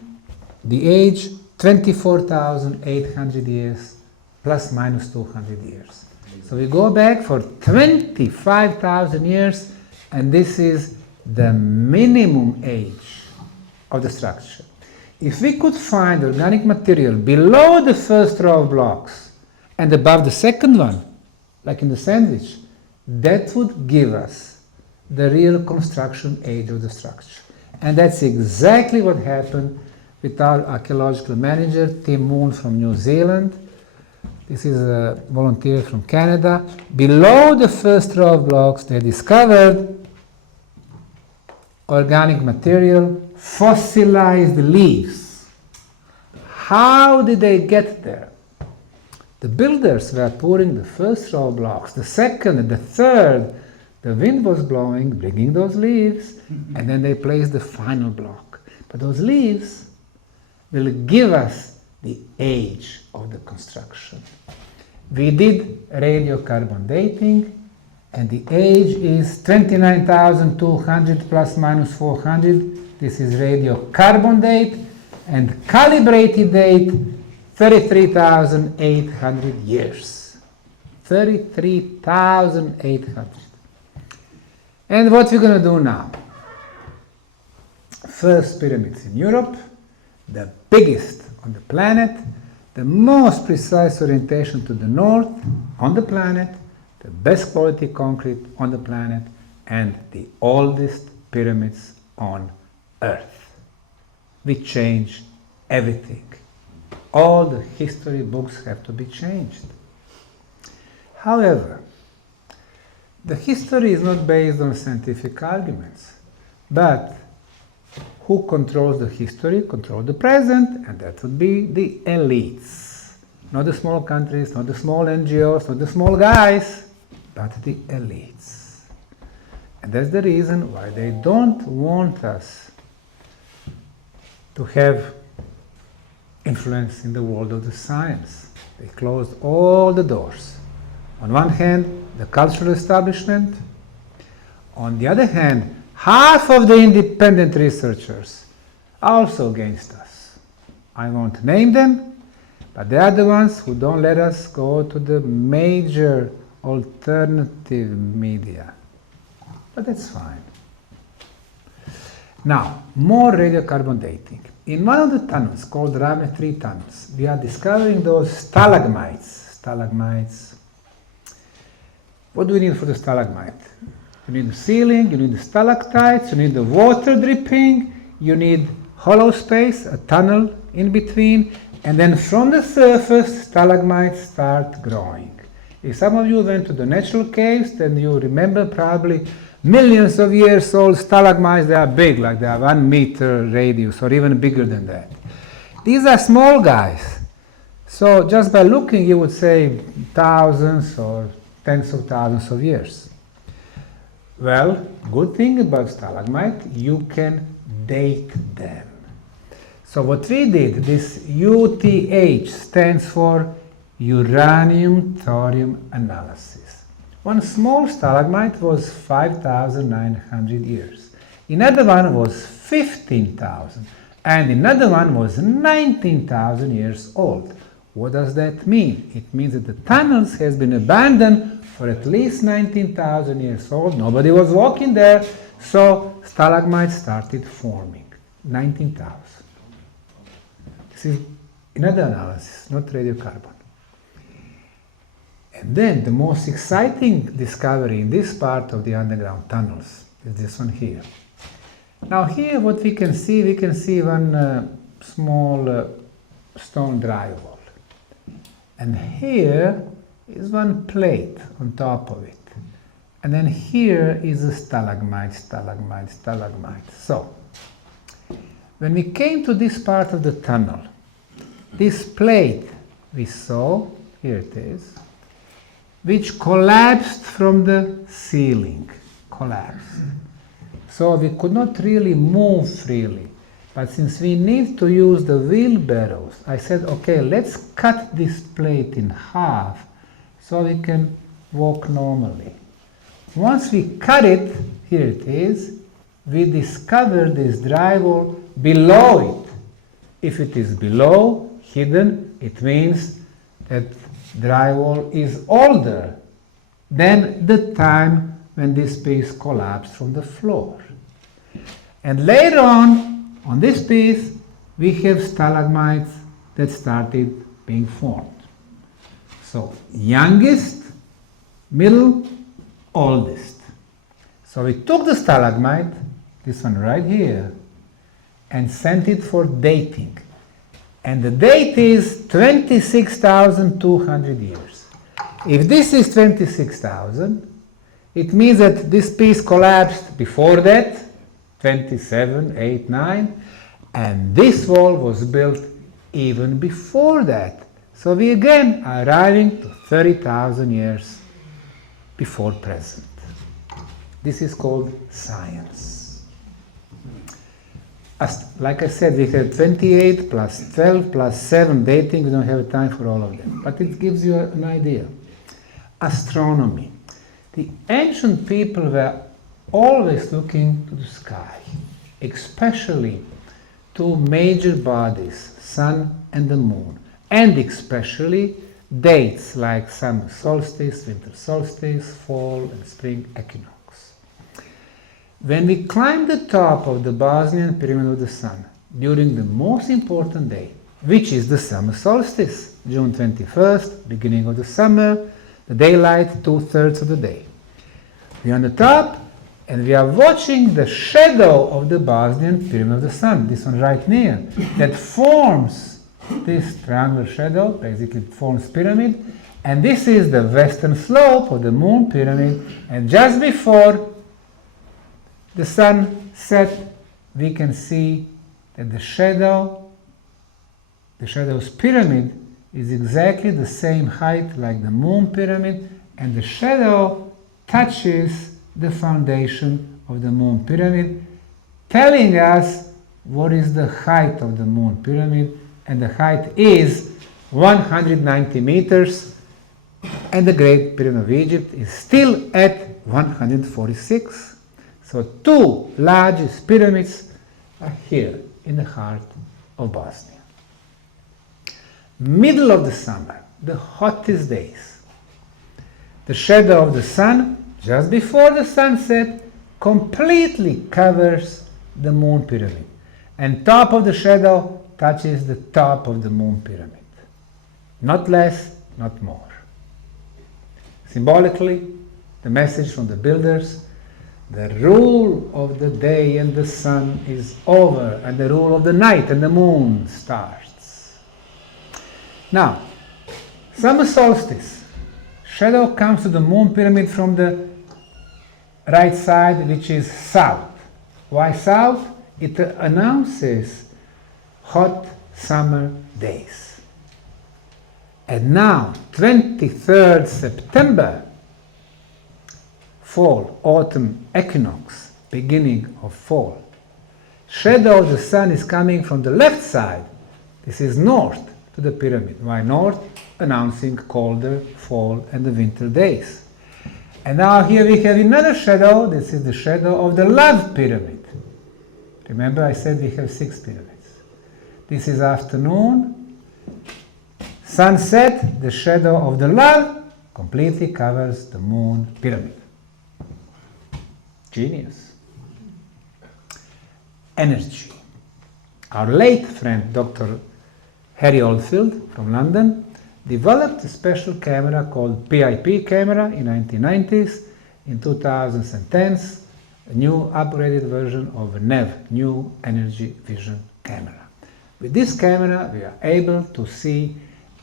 the age 24,800 years plus minus 200 years. So we go back for 25,000 years, and this is the minimum age of the structure. If we could find organic material below the first row of blocks and above the second one, like in the sandwich, that would give us the real construction age of the structure. And that's exactly what happened with our archaeological manager, Tim Moon from New Zealand. This is a volunteer from Canada. Below the first row of blocks, they discovered organic material, fossilized leaves. How did they get there? The builders were pouring the first row of blocks, the second and the third. The wind was blowing, bringing those leaves, and then they placed the final block. But those leaves will give us the age of the construction. We did radiocarbon dating, and the age is 29,200 plus minus 400. This is radiocarbon date, and calibrated date 33,800 years. 33,800. And what we're going to do now? First pyramids in Europe, the biggest on the planet, the most precise orientation to the north on the planet, the best quality concrete on the planet, and the oldest pyramids on Earth. We change everything. All the history books have to be changed. However, the history is not based on scientific arguments, but who controls the history, controls the present, and that would be the elites. Not the small countries, not the small NGOs, not the small guys, but the elites. And that's the reason why they don't want us to have influence in the world of the science. They closed all the doors. On one hand, the cultural establishment. On the other hand, half of the independent researchers are also against us. I won't name them, but they are the ones who don't let us go to the major alternative media. But that's fine. Now, more radiocarbon dating. In one of the tunnels, called Ravne 3 tunnels, we are discovering those stalagmites. Stalagmites. What do we need for the stalagmite? You need the ceiling, you need the stalactites, you need the water dripping, you need hollow space, a tunnel in between, and then from the surface, stalagmites start growing. If some of you went to the natural caves, then you remember probably millions of years old stalagmites. They are big, like they are 1 meter radius or even bigger than that. These are small guys. So just by looking, you would say thousands or tens of thousands of years. Well, good thing about stalagmite, you can date them. So what we did, this UTH stands for uranium thorium analysis. One small stalagmite was 5,900 years. Another one was 15,000. And another one was 19,000 years old. What does that mean? It means that the tunnels has been abandoned for at least 19,000 years old. Nobody was walking there, so stalagmites started forming. 19,000. This is another analysis, not radiocarbon. And then the most exciting discovery in this part of the underground tunnels is this one here. Now here what we can see one small stone drywall. And here is one plate on top of it. And then here is a stalagmite, stalagmite, stalagmite. So, when we came to this part of the tunnel, this plate we saw, here it is, which collapsed from the ceiling, collapsed. So we could not really move freely. But since we need to use the wheelbarrows, I said, okay, let's cut this plate in half so we can walk normally. Once we cut it, here it is, we discover this drywall below it. If it is below, hidden, it means that drywall is older than the time when this piece collapsed from the floor. And later on this piece, we have stalagmites that started being formed. So youngest, middle, oldest. So we took the stalagmite, this one right here, and sent it for dating. And the date is 26,200 years. If this is 26,000, it means that this piece collapsed before that, 27, 8, 9, and this wall was built even before that. So we again are arriving to 30,000 years before present. This is called science. Like I said, we have 28 plus 12 plus 7 dating. We don't have time for all of them, but it gives you an idea. Astronomy. The ancient people were always looking to the sky, especially two major bodies, sun and the moon, and especially dates like summer solstice, winter solstice, fall and spring equinox. When we climb the top of the Bosnian pyramid of the sun during the most important day, which is the summer solstice, June 21st, beginning of the summer, the daylight 2/3 of the day. We are on the top and we are watching the shadow of the Bosnian pyramid of the sun, this one right near, that forms this triangular shadow, basically forms pyramid, and this is the western slope of the moon pyramid, and just before the sun set, we can see that the shadow's pyramid is exactly the same height like the moon pyramid, and the shadow touches the foundation of the moon pyramid, telling us what is the height of the moon pyramid, and the height is 190 meters, and the Great Pyramid of Egypt is still at 146. So two largest pyramids are here in the heart of Bosnia. Middle of the summer, the hottest days. The shadow of the sun, just before the sunset, completely covers the moon pyramid. And top of the shadow touches the top of the moon pyramid. Not less, not more. Symbolically, the message from the builders: the rule of the day and the sun is over, and the rule of the night and the moon starts. Now, summer solstice. Shadow comes to the moon pyramid from the right side, which is south. Why south? It announces hot summer days. And now, 23rd September, fall, autumn equinox, beginning of fall. Shadow of the sun is coming from the left side. This is north to the pyramid. Why north? Announcing colder fall and the winter days. And now here we have another shadow. This is the shadow of the love pyramid. Remember I said we have 6 pyramids. This is afternoon. Sunset, the shadow of the love completely covers the moon pyramid. Genius. Energy. Our late friend Dr. Harry Oldfield from London developed a special camera called PIP camera in 1990s. In 2010s, a new upgraded version of NEV, New Energy Vision Camera. With this camera, we are able to see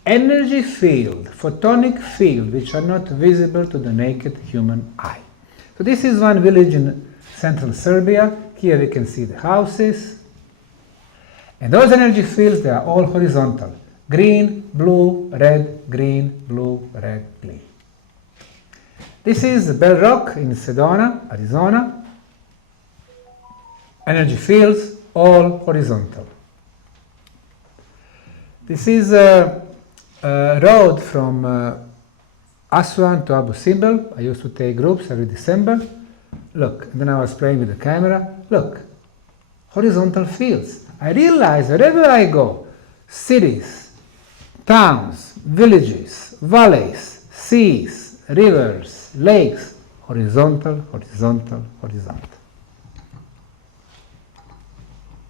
energy field, photonic field, which are not visible to the naked human eye. So this is one village in central Serbia. Here we can see the houses. And those energy fields, they are all horizontal. Green, blue, red, green, blue, red, green. This is the Bell Rock in Sedona, Arizona. Energy fields, all horizontal. This is a road from Aswan to Abu Simbel. I used to take groups every December. look, and then I was playing with the camera, look, horizontal fields. I realize wherever I go, cities, towns, villages, valleys, seas, rivers, lakes, horizontal, horizontal, horizontal.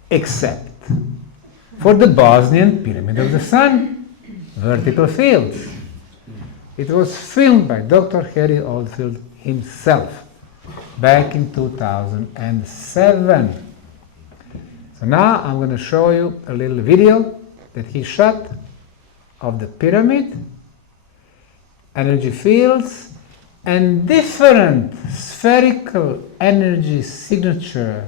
Except for the Bosnian Pyramid of the Sun, vertical fields. It was filmed by Dr. Harry Oldfield himself back in 2007. So now I'm going to show you a little video that he shot of the pyramid, energy fields, and different spherical energy signature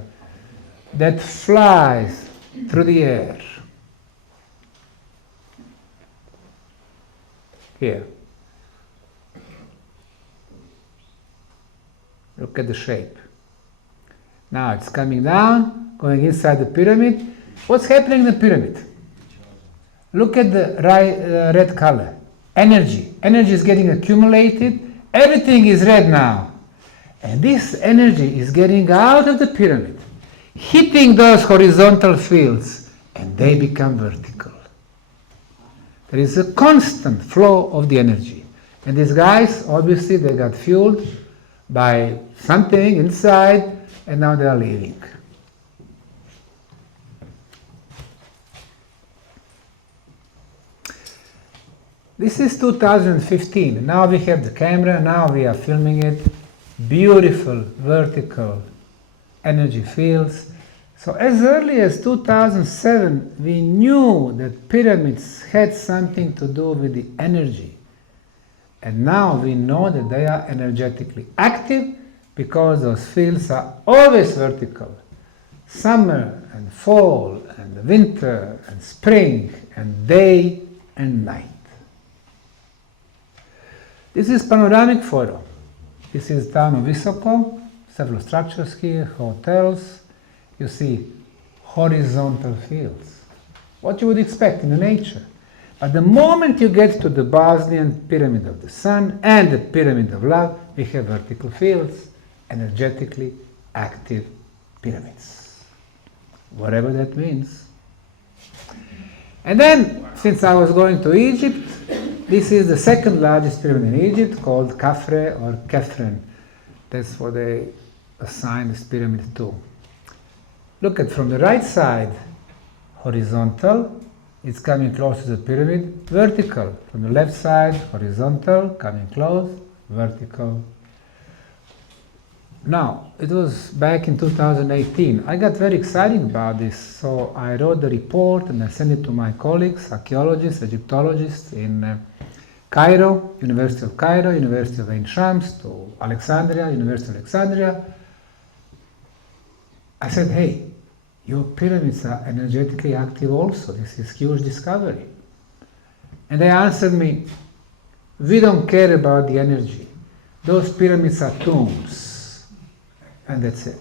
that flies through the air. Here. Look at the shape. Now it's coming down, going inside the pyramid. What's happening in the pyramid? Look at the red color. Energy. Energy is getting accumulated. Everything is red now. And this energy is getting out of the pyramid, hitting those horizontal fields, and they become vertical. There is a constant flow of the energy. And these guys, obviously, they got fueled by something inside, and now they are leaving. This is 2015. Now we have the camera, now we are filming it. Beautiful vertical energy fields. So as early as 2007, we knew that pyramids had something to do with the energy. And now we know that they are energetically active because those fields are always vertical. Summer and fall and winter and spring and day and night. This is panoramic photo. This is town of Visoko, several structures here, hotels. You see horizontal fields. What you would expect in nature. But the moment you get to the Bosnian Pyramid of the Sun and the Pyramid of Love, we have vertical fields, energetically active pyramids. Whatever that means. And then, since I was going to Egypt, this is the second largest pyramid in Egypt, called Khafre or Khefren. That's what they assigned this pyramid to. Look at from the right side, horizontal, it's coming close to the pyramid, vertical. From the left side, horizontal, coming close, vertical. Now, it was back in 2018. I got very excited about this, so I wrote the report and I sent it to my colleagues, archaeologists, Egyptologists in Cairo, University of Cairo, University of Ain Shams, to Alexandria, University of Alexandria. I said, hey, your pyramids are energetically active also. This is huge discovery. And they answered me, we don't care about the energy. Those pyramids are tombs. And that's it.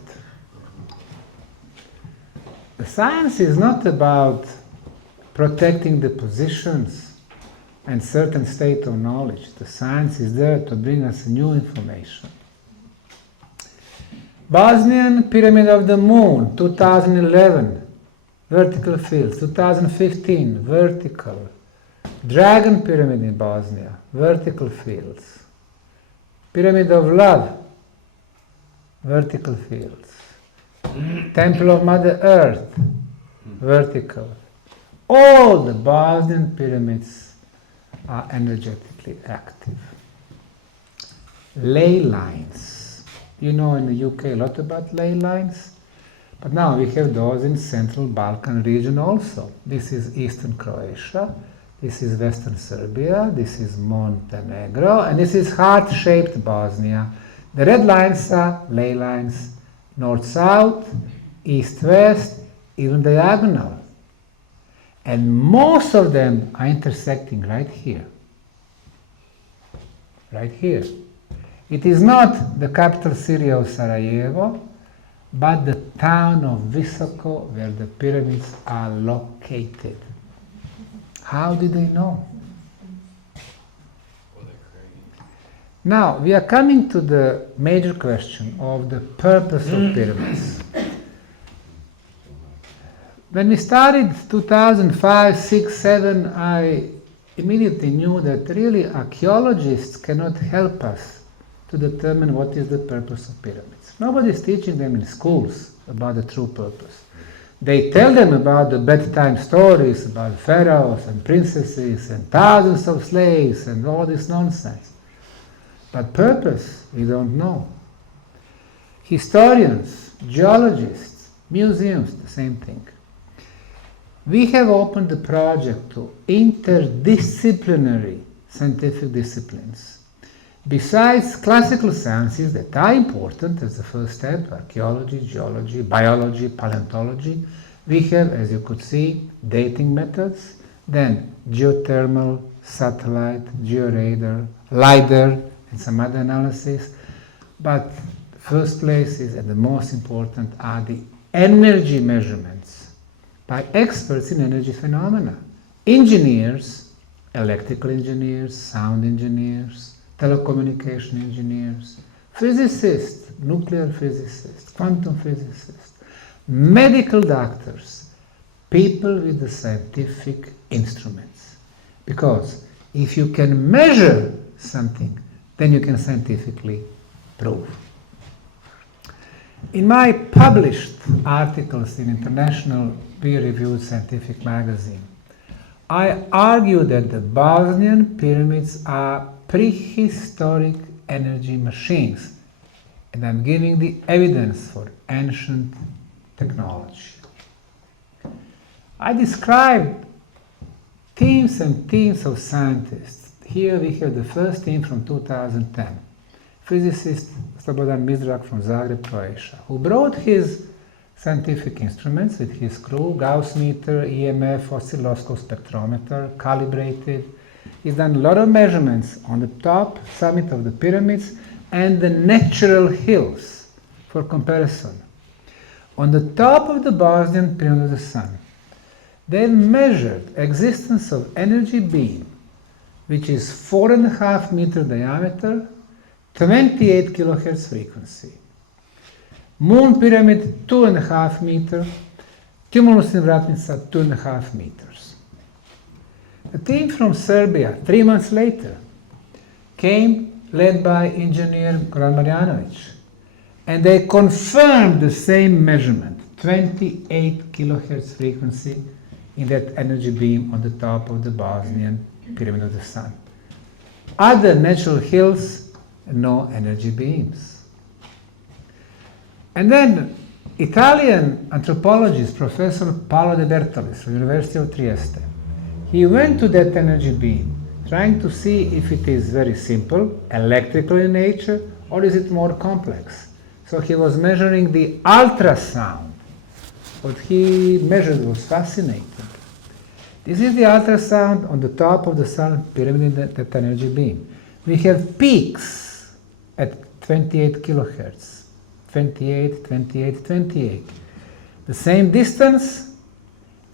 The science is not about protecting the positions and certain state of knowledge. The science is there to bring us new information. Bosnian Pyramid of the Moon, 2011, vertical fields. 2015, vertical. Dragon Pyramid in Bosnia, vertical fields. Pyramid of Love, vertical fields. Temple of Mother Earth, vertical. All the Bosnian pyramids are energetically active. Ley lines. You know in the UK a lot about ley lines, but now we have those in Central Balkan region also. This is Eastern Croatia, this is Western Serbia, this is Montenegro, and this is heart-shaped Bosnia. The red lines are ley lines, north-south, east-west, even diagonal. And most of them are intersecting right here. Right here. It is not the capital city of Sarajevo, but the town of Visoko where the pyramids are located. How did they know? Now, we are coming to the major question of the purpose of pyramids. When we started 2005, 6, 7, I immediately knew that really archaeologists cannot help us to determine what is the purpose of pyramids. Nobody is teaching them in schools about the true purpose. They tell them about the bedtime stories about pharaohs and princesses and thousands of slaves and all this nonsense. But purpose, we don't know. Historians, geologists, museums, the same thing. We have opened the project to interdisciplinary scientific disciplines. Besides classical sciences that are important as the first step, archaeology, geology, biology, paleontology, we have, as you could see, dating methods, then geothermal, satellite, georadar, LiDAR, and some other analysis. But the first place is, and the most important, are the energy measurements by experts in energy phenomena. Engineers, electrical engineers, sound engineers, telecommunication engineers, physicists, nuclear physicists, quantum physicists, medical doctors, people with the scientific instruments. Because if you can measure something, then you can scientifically prove. In my published articles in international peer-reviewed scientific magazine, I argue that the Bosnian pyramids are prehistoric energy machines, and I'm giving the evidence for ancient technology. I described teams and teams of scientists. Here we have the first team from 2010. Physicist Slobodan Mizrak from Zagreb, Croatia, who brought his scientific instruments with his crew, Gauss meter, EMF, oscilloscope spectrometer, calibrated. He's done a lot of measurements on the top summit of the pyramids and the natural hills for comparison. On the top of the Bosnian Pyramid of the Sun, they measured existence of energy beam, which is 4.5 meter diameter, 28 kilohertz frequency. Moon pyramid 2.5 meter, cumulus vratnica 2.5 meters. A team from Serbia, 3 months later, came led by engineer Goran Marjanovic, and they confirmed the same measurement, 28 kilohertz frequency in that energy beam on the top of the Bosnian Pyramid of the Sun. Other natural hills, no energy beams. And then Italian anthropologist Professor Paolo De Bertolis from the University of Trieste, he went to that energy beam trying to see if it is very simple, electrical in nature, or is it more complex. So he was measuring the ultrasound. What he measured was fascinating. This is the ultrasound on the top of the Sun pyramid, that energy beam. We have peaks at 28 kilohertz, 28, 28, 28. The same distance,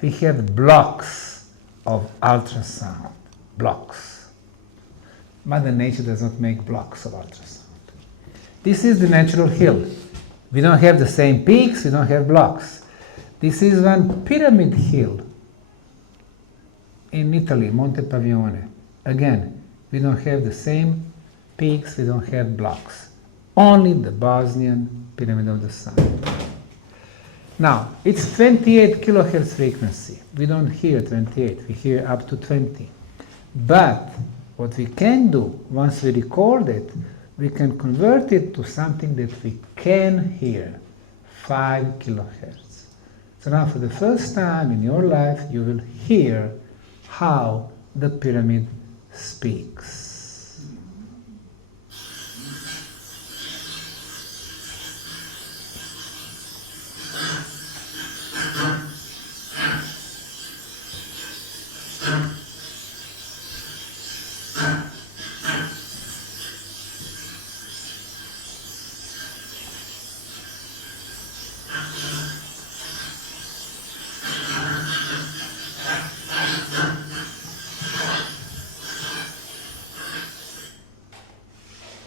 we have blocks of ultrasound, blocks. Mother Nature does not make blocks of ultrasound. This is the natural hill. We don't have the same peaks, we don't have blocks. This is one pyramid hill in Italy, Monte Pavione. Again, we don't have the same peaks, we don't have blocks. Only the Bosnian Pyramid of the Sun. Now, it's 28 kilohertz frequency. We don't hear 28, we hear up to 20. But what we can do, once we record it, we can convert it to something that we can hear, 5 kilohertz. So now for the first time in your life, you will hear how the pyramid speaks.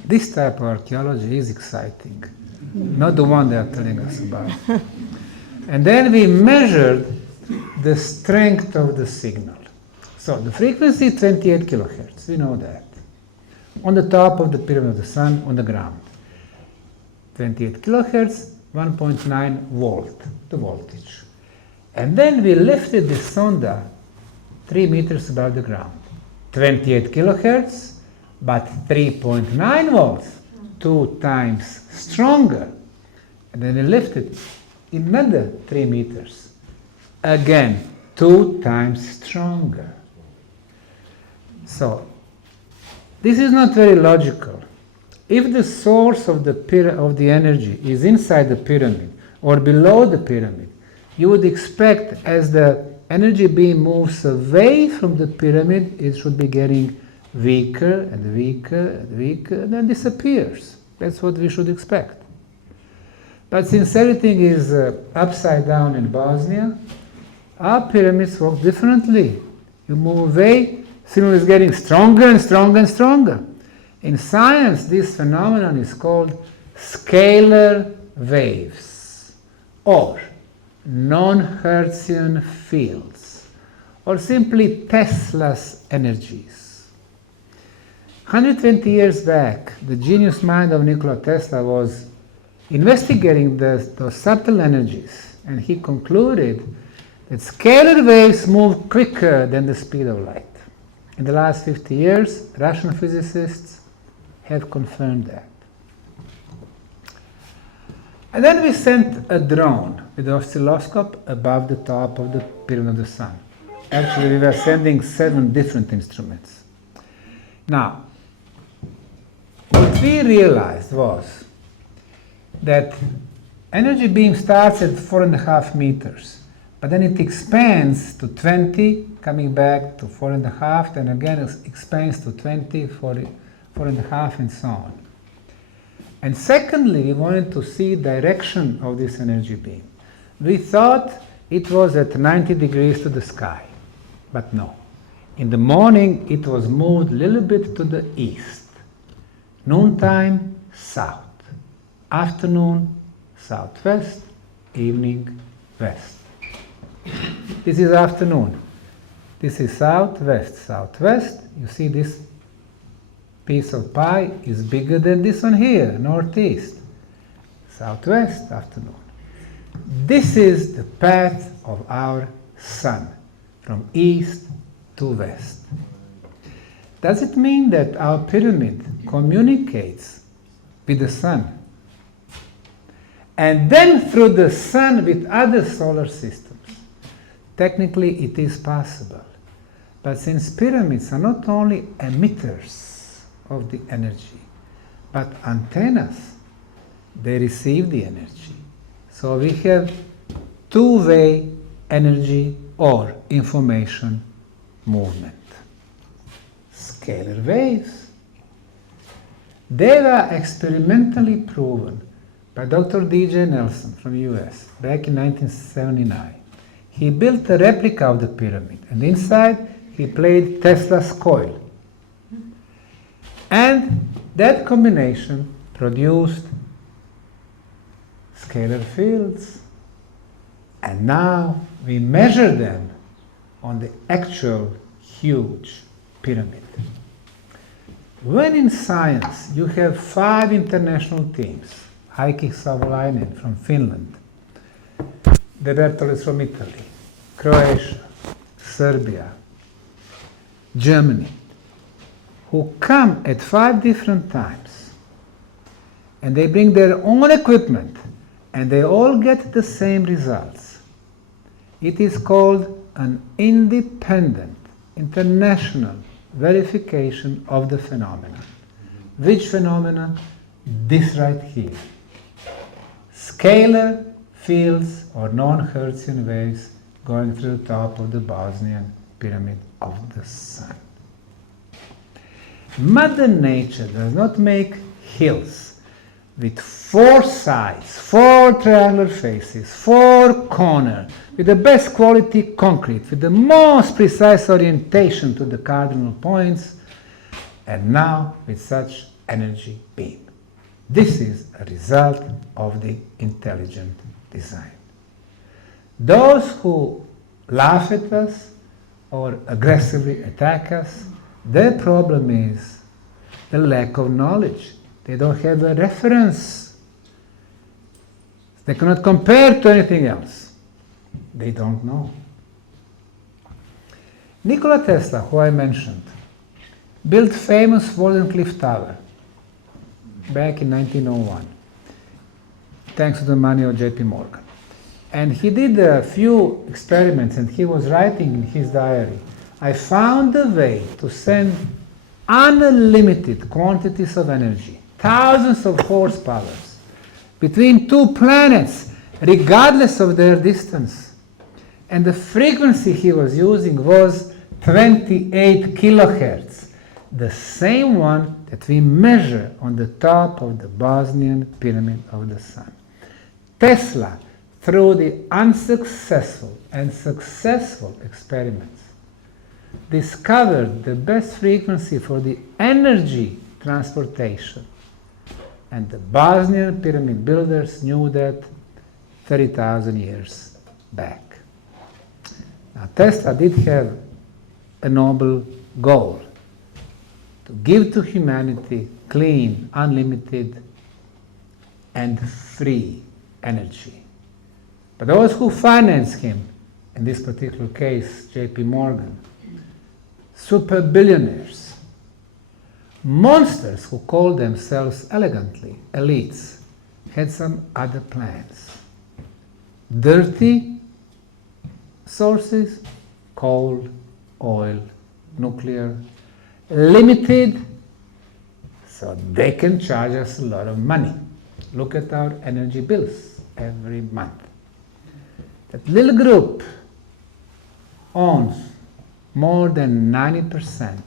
This type of archaeology is exciting, not the one they are telling us about. And then we measured the strength of the signal. So the frequency is 28 kilohertz, we know that. On the top of the pyramid of the sun, on the ground. 28 kilohertz, 1.9 volt, the voltage. And then we lifted the sonda 3 meters above the ground. 28 kilohertz, but 3.9 volts, 2 times stronger. And then we lifted another 3 meters. Again, 2 times stronger. So, this is not very logical. If the source of the energy is inside the pyramid or below the pyramid, you would expect as the energy beam moves away from the pyramid, it should be getting weaker and weaker and weaker, and then disappears. That's what we should expect. But since everything is upside down in Bosnia, our pyramids work differently. You move away, signal is getting stronger and stronger and stronger. In science, this phenomenon is called scalar waves, or non-Hertzian fields, or simply Tesla's energies. 120 years back, the genius mind of Nikola Tesla was investigating those subtle energies, and he concluded that scalar waves move quicker than the speed of light. In the last 50 years, Russian physicists have confirmed that. And then we sent a drone with an oscilloscope above the top of the pyramid of the sun. Actually, we were sending 7 different instruments. Now, what we realized was that energy beam starts at 4.5 meters, but then it expands to 20, coming back to 4.5, then again it expands to 20, 40, 4.5, and so on. And secondly, we wanted to see direction of this energy beam. We thought it was at 90 degrees to the sky, but no. In the morning, it was moved a little bit to the east. Noontime, south. Afternoon, southwest. Evening, west. This is afternoon. This is southwest, southwest. You see this piece of pie is bigger than this one here, northeast. Southwest, afternoon. This is the path of our sun, from east to west. Does it mean that our pyramid communicates with the sun? And then through the sun with other solar systems? Technically, it is possible. But since pyramids are not only emitters of the energy, but antennas, they receive the energy. So we have two-way energy or information movement. Scalar waves. They were experimentally proven by Dr. D.J. Nelson from US back in 1979. He built a replica of the pyramid, and inside he played Tesla's coil. And that combination produced scalar fields. And now we measure them on the actual huge pyramid. When in science you have 5 international teams, Heikki Savolainen from Finland, De Bertolis from Italy, Croatia, Serbia, Germany, who come at 5 different times, and they bring their own equipment, and they all get the same results. It is called an independent, international verification of the phenomenon. Which phenomenon? This right here. Scalar fields or non-Hertzian waves going through the top of the Bosnian pyramid of the sun. Mother Nature does not make hills with 4 sides, 4 triangular faces, 4 corners, with the best quality concrete, with the most precise orientation to the cardinal points, and now with such energy beam. This is a result of the intelligent design. Those who laugh at us or aggressively attack us, their problem is the lack of knowledge. They don't have a reference. They cannot compare to anything else. They don't know. Nikola Tesla, who I mentioned, built famous Wardenclyffe Tower back in 1901, thanks to the money of J.P. Morgan. And he did a few experiments, and he was writing in his diary, I found a way to send unlimited quantities of energy, thousands of horsepowers, between two planets, regardless of their distance. And the frequency he was using was 28 kilohertz, the same one that we measure on the top of the Bosnian pyramid of the sun. Tesla, through the unsuccessful and successful experiments, discovered the best frequency for the energy transportation. And the Bosnian pyramid builders knew that 30,000 years back. Now, Tesla did have a noble goal: to give to humanity clean, unlimited, and free energy. But those who financed him, in this particular case, J.P. Morgan, super billionaires, monsters who call themselves elegantly elites, had some other plans. Dirty sources, coal, oil, nuclear, limited, so they can charge us a lot of money. Look at our energy bills every month. That little group owns more than 90%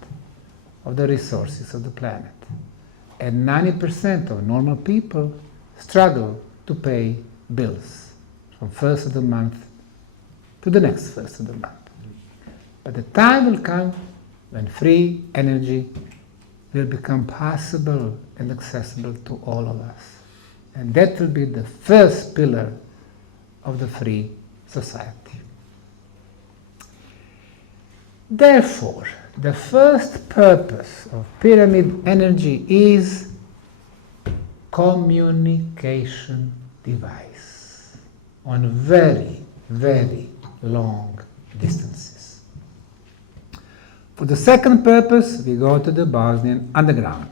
of the resources of the planet. And 90% of normal people struggle to pay bills from first of the month to the next first of the month. But the time will come when free energy will become possible and accessible to all of us. And that will be the first pillar of the free society. Therefore, the first purpose of pyramid energy is communication device on very, very long distances. For the second purpose, we go to the Bosnian underground.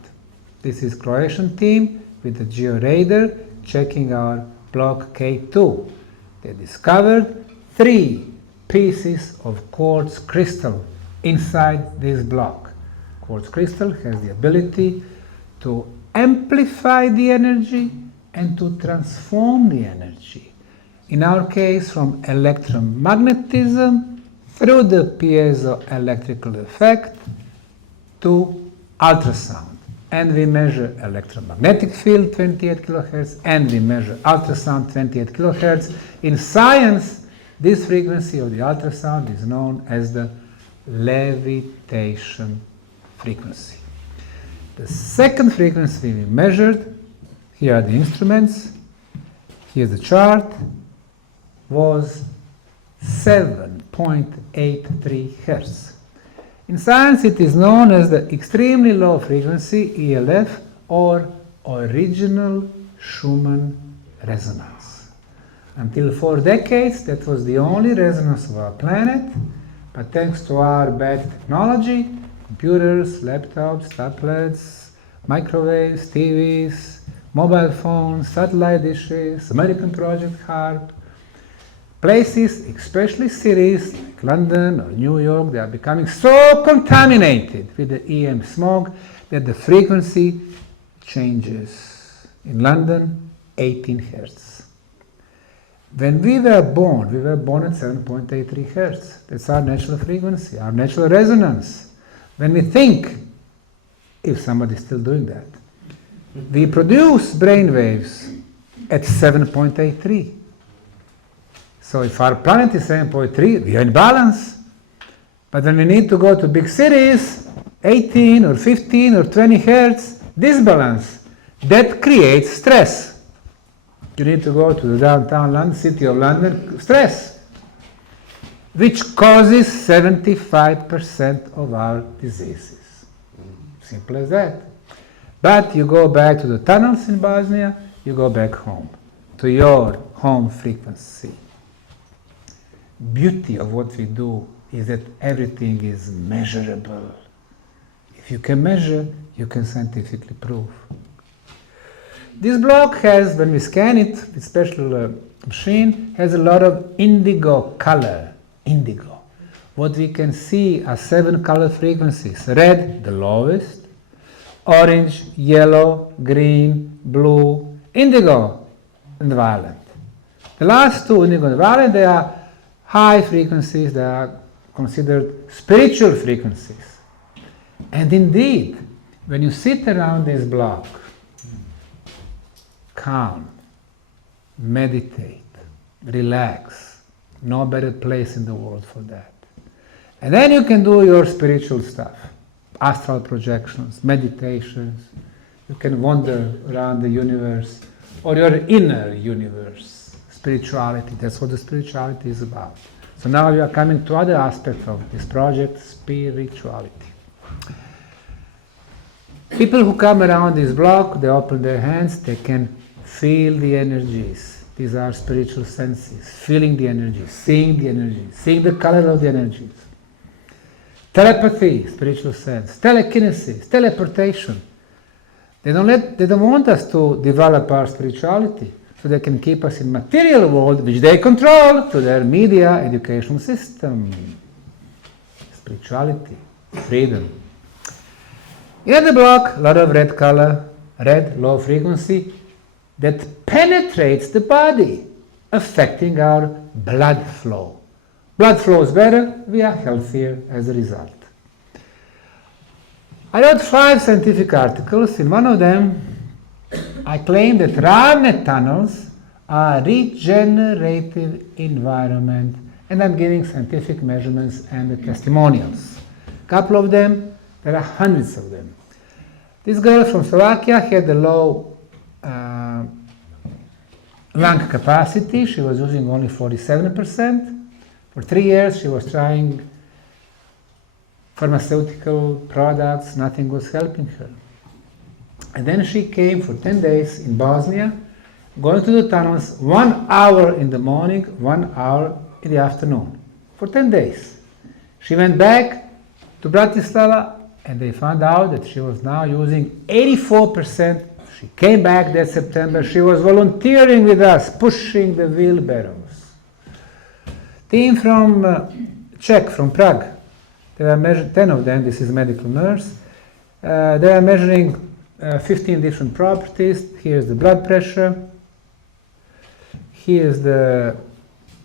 This is Croatian team with the georadar checking our block K2. They discovered 3 pieces of quartz crystal inside this block. Quartz crystal has the ability to amplify the energy and to transform the energy. In our case, from electromagnetism through the piezoelectrical effect to ultrasound. And we measure electromagnetic field 28 kilohertz and we measure ultrasound 28 kilohertz. In science, this frequency of the ultrasound is known as the levitation frequency. The second frequency we measured, here are the instruments, here's the chart, was 7.83 Hertz. In science, it is known as the extremely low frequency, ELF, or original Schumann resonance. Until 4 decades, that was the only resonance of our planet, but thanks to our bad technology, computers, laptops, tablets, microwaves, TVs, mobile phones, satellite dishes, American Project HARP, places, especially cities like London or New York, they are becoming so contaminated with the EM smog that the frequency changes. In London, 18 Hertz. When we were born at 7.83 Hertz. That's our natural frequency, our natural resonance. When we think, if somebody is still doing that, we produce brain waves at 7.83. So if our planet is 7.3, we are in balance. But when we need to go to big cities, 18 or 15 or 20 Hertz, disbalance, that creates stress. You need to go to the downtown London, city of London, stress, which causes 75% of our diseases. Simple as that. But you go back to the tunnels in Bosnia, you go back home, to your home frequency. Beauty of what we do is that everything is measurable. If you can measure, you can scientifically prove. This block has, when we scan it with special machine, has a lot of indigo color. Indigo. What we can see are 7 color frequencies. Red, the lowest. Orange, yellow, green, blue, indigo, and violet. The last 2, indigo and violet, they are high frequencies. They are considered spiritual frequencies. And indeed, when you sit around this block, calm, meditate, relax, no better place in the world for that. And then you can do your spiritual stuff, astral projections, meditations. You can wander around the universe or your inner universe, spirituality. That's what the spirituality is about. So now we are coming to other aspects of this project, spirituality. People who come around this block, they open their hands, they can feel the energies. These are spiritual senses, feeling the energies, seeing the color of the energies. Telepathy, spiritual sense, telekinesis, teleportation. They don't want us to develop our spirituality so they can keep us in material world, which they control through their media educational system. Spirituality, freedom. In the block, a lot of red color, red, low frequency, that penetrates the body, affecting our blood flow. Blood flows better, we are healthier as a result. I wrote 5 scientific articles. In one of them, I claim that Ravne tunnels are regenerative environment, and I'm giving scientific measurements and the testimonials. A couple of them, there are hundreds of them. This girl from Slovakia had a low lung capacity. She was using only 47%. For 3 years, she was trying pharmaceutical products. Nothing was helping her. And then she came for 10 days in Bosnia, going to the tunnels 1 hour in the morning, 1 hour in the afternoon, for 10 days. She went back to Bratislava, and they found out that she was now using 84%. She came back that September. She was volunteering with us, pushing the wheelbarrows. Team from Czech, from Prague, they are measuring, 10 of them, this is medical nurse. They are measuring 15 different properties. Here's the blood pressure. Here's the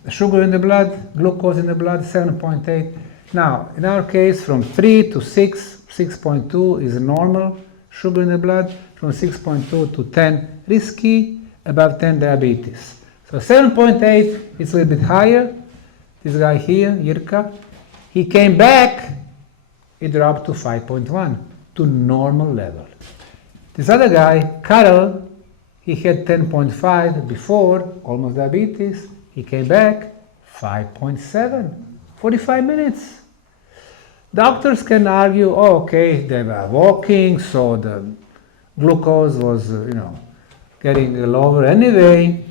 sugar in the blood, glucose in the blood, 7.8. Now, in our case, from 3 to 6, 6.2 is normal sugar in the blood. From 6.2 to 10, risky. Above 10, diabetes. So 7.8 is a little bit higher. This guy here, Jirka, he came back, it dropped to 5.1, to normal level. This other guy, Karel, he had 10.5 before, almost diabetes. He came back, 5.7, 45 minutes. Doctors can argue, oh, okay, they were walking, so the glucose was, getting lower anyway.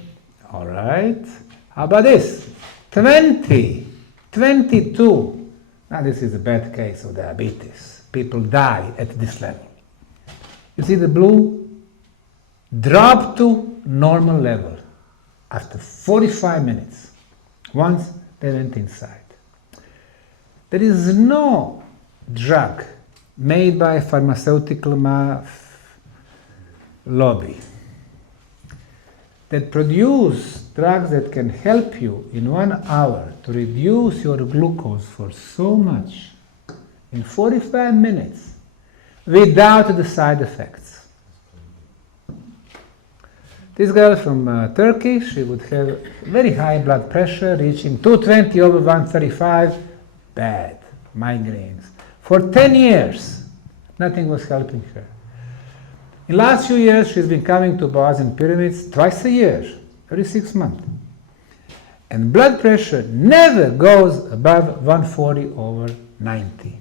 All right. How about this? 20, 22. Now this is a bad case of diabetes. People die at this level. You see the blue? Drop to normal level after 45 minutes. Once they went inside. There is no drug made by pharmaceutical lobby that produce drugs that can help you in 1 hour to reduce your glucose for so much in 45 minutes without the side effects. This girl from Turkey, she would have very high blood pressure, reaching 220 over 135, bad, migraines. For 10 years, nothing was helping her. In last few years, she's been coming to Bosnian pyramids twice a year, every 6 months. And blood pressure never goes above 140/90.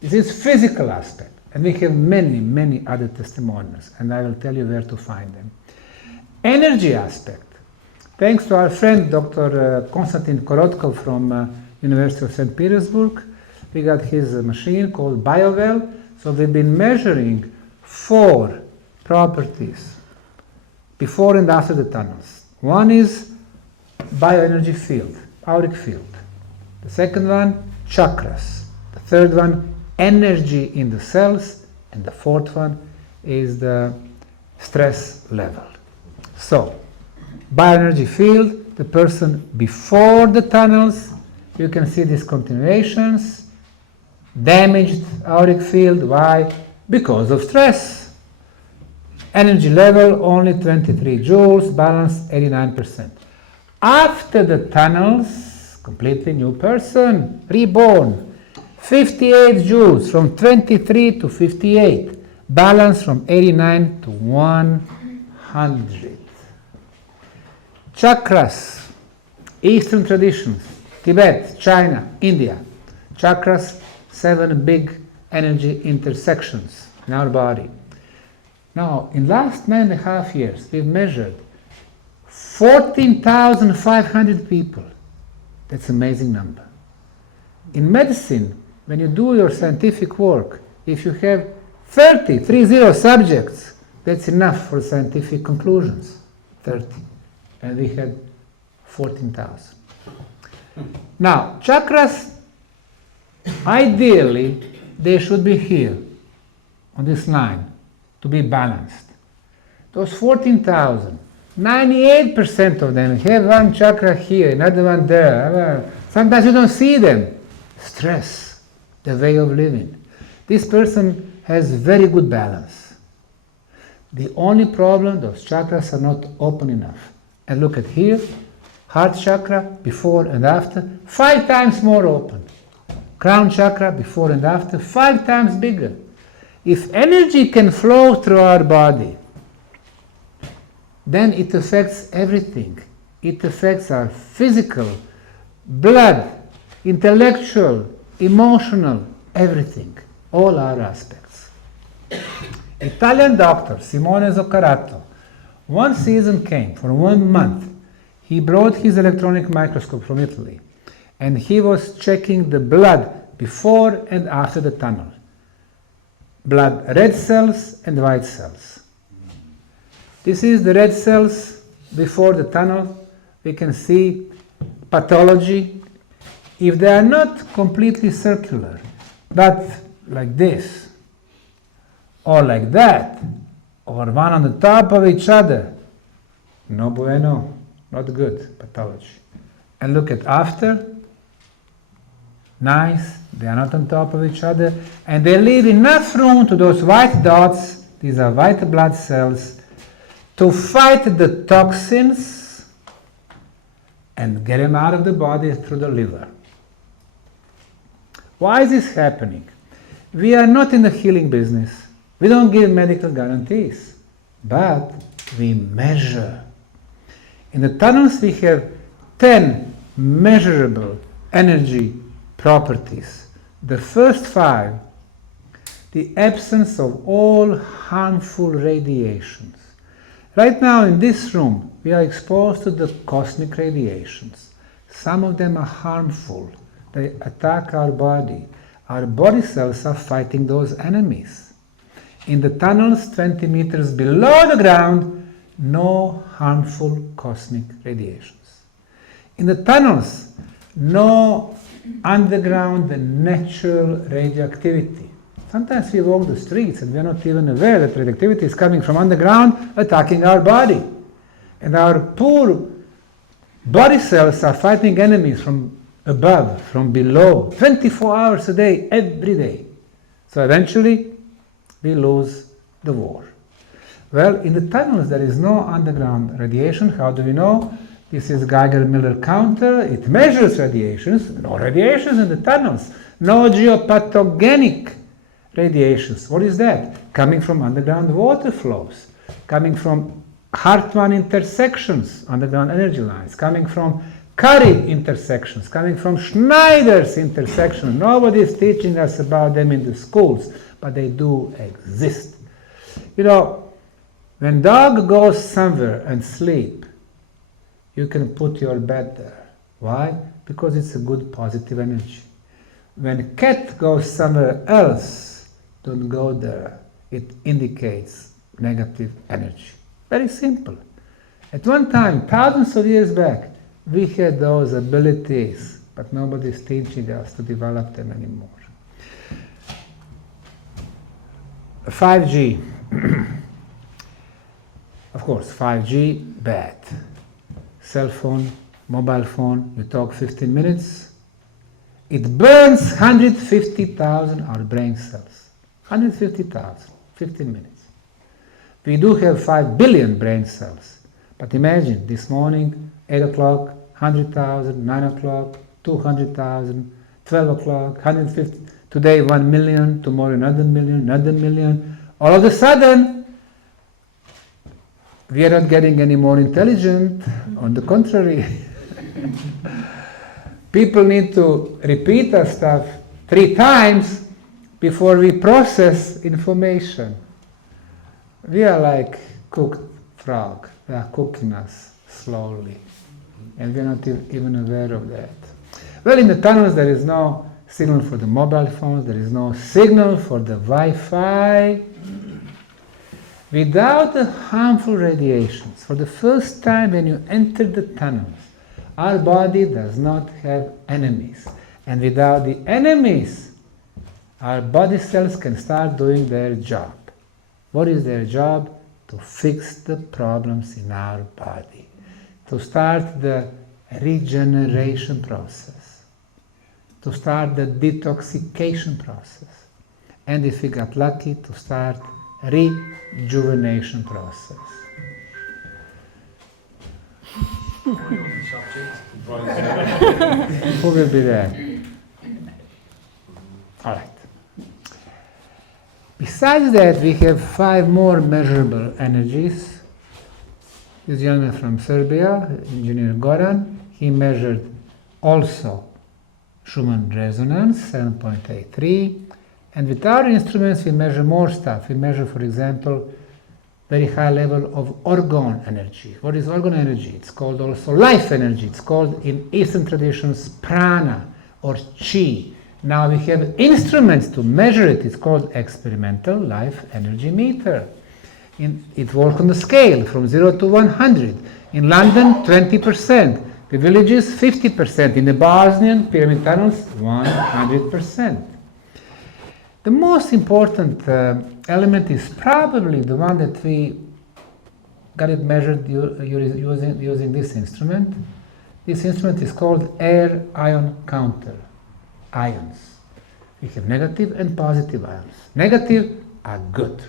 This is physical aspect. And we have many, many other testimonials, and I will tell you where to find them. Energy aspect. Thanks to our friend Dr. Konstantin Korotkov from University of St. Petersburg, we got his machine called BioWell. So we've been measuring 4 properties before and after the tunnels. One is bioenergy field, auric field. The second one, chakras. The third one, energy in the cells. And the fourth one is the stress level. So, bioenergy field, the person before the tunnels, you can see discontinuations, damaged auric field. Why? Because of stress. Energy level only 23 joules, balance 89%. After the tunnels, completely new person, reborn, 58 joules from 23 to 58, balance from 89 to 100. Chakras, Eastern traditions, Tibet, China, India. Chakras, 7 big energy intersections in our body. Now, in last 9.5 years, we've measured 14,500 people. That's an amazing number. In medicine, when you do your scientific work, if you have 30 subjects, that's enough for scientific conclusions. 30. And we had 14,000. Now, chakras, ideally, they should be here, on this line, to be balanced. Those 14,000, 98% of them have one chakra here, another one there. Sometimes you don't see them. Stress, the way of living. This person has very good balance. The only problem, those chakras are not open enough. And look at here, heart chakra, before and after, 5 times more open. Crown chakra, before and after, 5 times bigger. If energy can flow through our body, then it affects everything. It affects our physical, blood, intellectual, emotional, everything, all our aspects. Italian doctor Simone Zoccarato, one season came for 1 month. He brought his electronic microscope from Italy, and he was checking the blood before and after the tunnel. Blood red cells and white cells. This is the red cells before the tunnel. We can see pathology. If they are not completely circular, but like this, or like that, or one on the top of each other, no bueno, not good pathology. And look at after, nice, they are not on top of each other, and they leave enough room to those white dots, these are white blood cells, to fight the toxins and get them out of the body through the liver. Why is this happening? We are not in the healing business. We don't give medical guarantees, but we measure. In the tunnels we have 10 measurable energy properties. The first 5, the absence of all harmful radiations. Right now in this room we are exposed to the cosmic radiations. Some of them are harmful. They attack our body. Our body cells are fighting those enemies. In the tunnels 20 meters below the ground, no harmful cosmic radiations. In the tunnels, no underground natural radioactivity. Sometimes we walk the streets and we are not even aware that radioactivity is coming from underground, attacking our body. And our poor body cells are fighting enemies from above, from below, 24 hours a day, every day. So eventually, we lose the war. Well, in the tunnels there is no underground radiation. How do we know? This is Geiger-Miller counter. It measures radiations. No radiations in the tunnels. No geopathogenic radiations. What is that? Coming from underground water flows, coming from Hartmann intersections, underground energy lines, coming from Curry intersections, coming from Schneider's intersections. Nobody is teaching us about them in the schools, but they do exist. You know, when dog goes somewhere and sleep, you can put your bed there. Why? Because it's a good positive energy. When cat goes somewhere else, don't go there. It indicates negative energy. Very simple. At one time, thousands of years back, we had those abilities, but nobody is teaching us to develop them anymore. 5G. Of course, 5G, bad. Cell phone, mobile phone, you talk 15 minutes, it burns 150,000 our brain cells. 150,000, 15 minutes. We do have 5 billion brain cells, but imagine this morning, 8 o'clock, 100,000, 9 o'clock, 200,000, 12 o'clock, 150, today 1 million, tomorrow another million, another million. All of a sudden, we are not getting any more intelligent, on the contrary. People need to repeat our stuff 3 times before we process information. We are like cooked frog. They are cooking us slowly, and we are not even aware of that. Well, in the tunnels there is no signal for the mobile phones, there is no signal for the Wi-Fi. Without the harmful radiations, for the first time when you enter the tunnels, our body does not have enemies. And without the enemies, our body cells can start doing their job. What is their job? To fix the problems in our body, to start the regeneration process, to start the detoxification process, and if we got lucky, to start rejuvenation process. Who will be there? All right. Besides that, we have 5 more measurable energies. This gentleman from Serbia, Engineer Goran, he measured also Schumann resonance, 7.83. And with our instruments, we measure more stuff. We measure, for example, very high level of orgone energy. What is orgone energy? It's called also life energy. It's called in Eastern traditions prana or chi. Now we have instruments to measure it. It's called experimental life energy meter. It works on the scale from 0 to 100. In London, 20%. The villages, 50%. In the Bosnian pyramid tunnels, 100%. The most important element is probably the one that we got it measured using this instrument. This instrument is called air ion counter. Ions. We have negative and positive ions. Negative are good.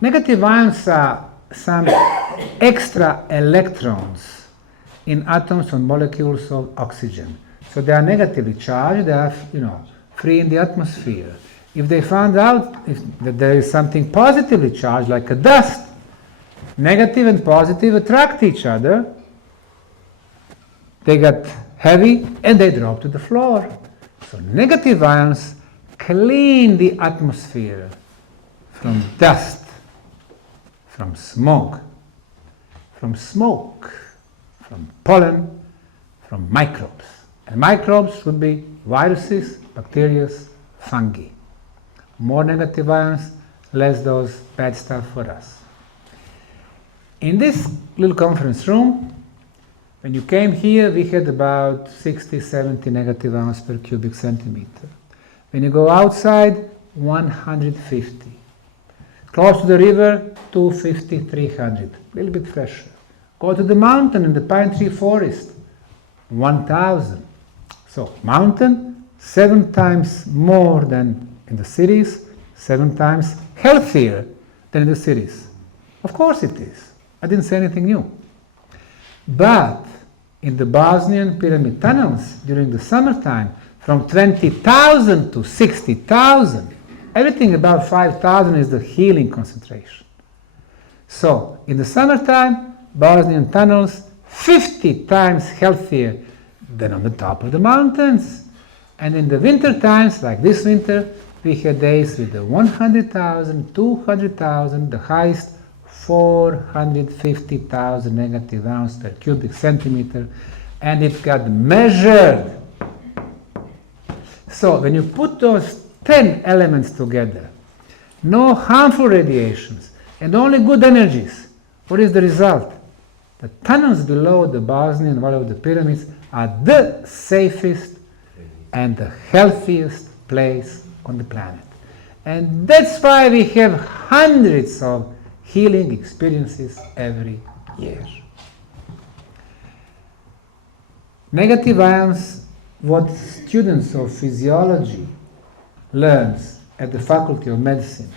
Negative ions are some extra electrons in atoms or molecules of oxygen. So they are negatively charged, they are, free in the atmosphere. If they found out that there is something positively charged, like a dust, negative and positive attract each other, they get heavy and they drop to the floor. So negative ions clean the atmosphere from dust, from smoke, from pollen, from microbes. And microbes would be viruses, bacteria, fungi. More negative ions, less those bad stuff for us. In this little conference room, when you came here, we had about 60, 70 negative ions per cubic centimeter. When you go outside, 150. Close to the river, 250, 300. A little bit fresher. Go to the mountain in the pine tree forest, 1,000. So mountain, 7 times more than in the cities, 7 times healthier than in the cities. Of course it is. I didn't say anything new. But in the Bosnian pyramid tunnels during the summertime, from 20,000 to 60,000, Everything above 5,000 is the healing concentration. So, in the summertime, Bosnian tunnels 50 times healthier than on the top of the mountains. And in the winter times, like this winter, we had days with the 100,000, 200,000, the highest 450,000 negative ounce per cubic centimeter, and it got measured. So when you put those 10 elements together, no harmful radiations and only good energies, what is the result? The tunnels below the Bosnian wall of the pyramids are the safest and the healthiest place on the planet. And that's why we have hundreds of healing experiences every year. Negative ions, what students of physiology learns at the Faculty of Medicine,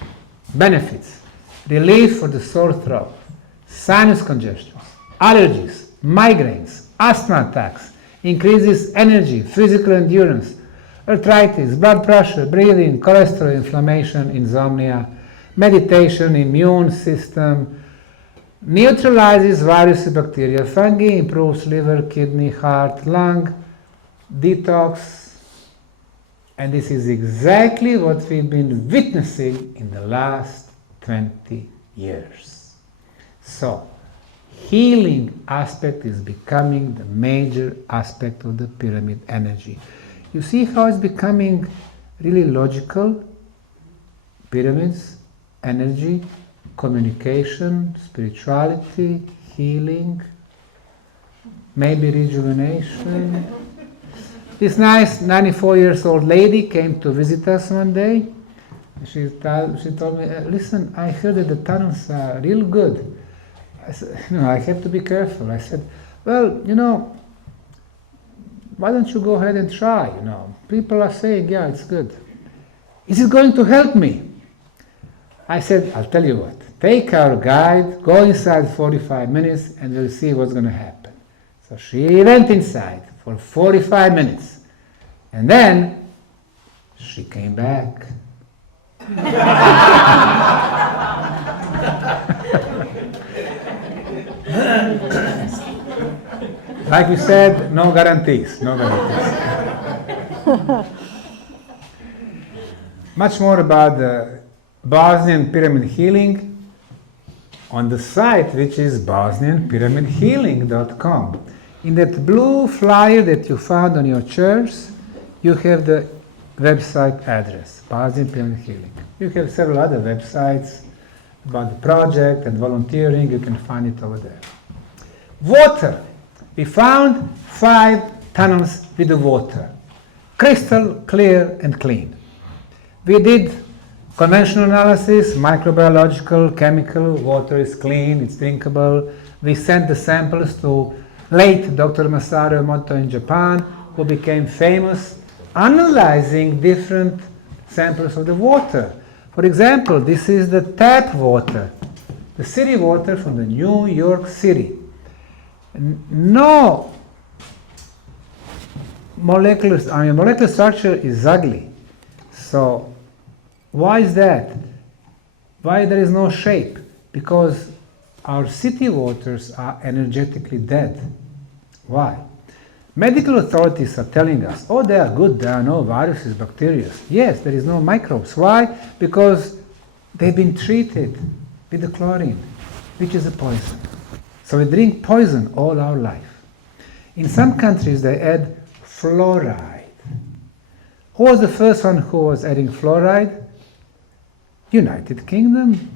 benefits, relief for the sore throat, sinus congestions, allergies, migraines, asthma attacks, increases energy, physical endurance, arthritis, blood pressure, breathing, cholesterol, inflammation, insomnia, meditation, immune system, neutralizes viruses, bacteria, fungi, improves liver, kidney, heart, lung, detox, and this is exactly what we've been witnessing in the last 20 years. So, healing aspect is becoming the major aspect of the pyramid energy. You see how it's becoming really logical? Pyramids, energy, communication, spirituality, healing, maybe rejuvenation. This nice 94-year-old lady came to visit us one day. She told me, listen, I heard that the tunnels are real good. I said, I have to be careful. I said, well, why don't you go ahead and try, People are saying, yeah, it's good. Is it going to help me? I said, I'll tell you what. Take our guide, go inside 45 minutes, and we'll see what's going to happen. So she went inside for 45 minutes. And then she came back. Like we said, no guarantees, no guarantees. Much more about the Bosnian Pyramid Healing on the site, which is bosnianpyramidhealing.com. In that blue flyer that you found on your chairs, you have the website address, Bosnian Pyramid Healing. You have several other websites about the project and volunteering. You can find it over there. Water. We found 5 tunnels with the water, crystal clear and clean. We did conventional analysis, microbiological, chemical, water is clean, it's drinkable. We sent the samples to late Dr. Masaru Emoto in Japan, who became famous analyzing different samples of the water. For example, this is the tap water, the city water from the New York City. No molecular structure is ugly. So why is that? Why there is no shape? Because our city waters are energetically dead. Why? Medical authorities are telling us, oh, they are good, there are no viruses, bacteria. Yes, there is no microbes. Why? Because they've been treated with the chlorine, which is a poison. So we drink poison all our life. In some countries they add fluoride. Who was the first one who was adding fluoride? United Kingdom.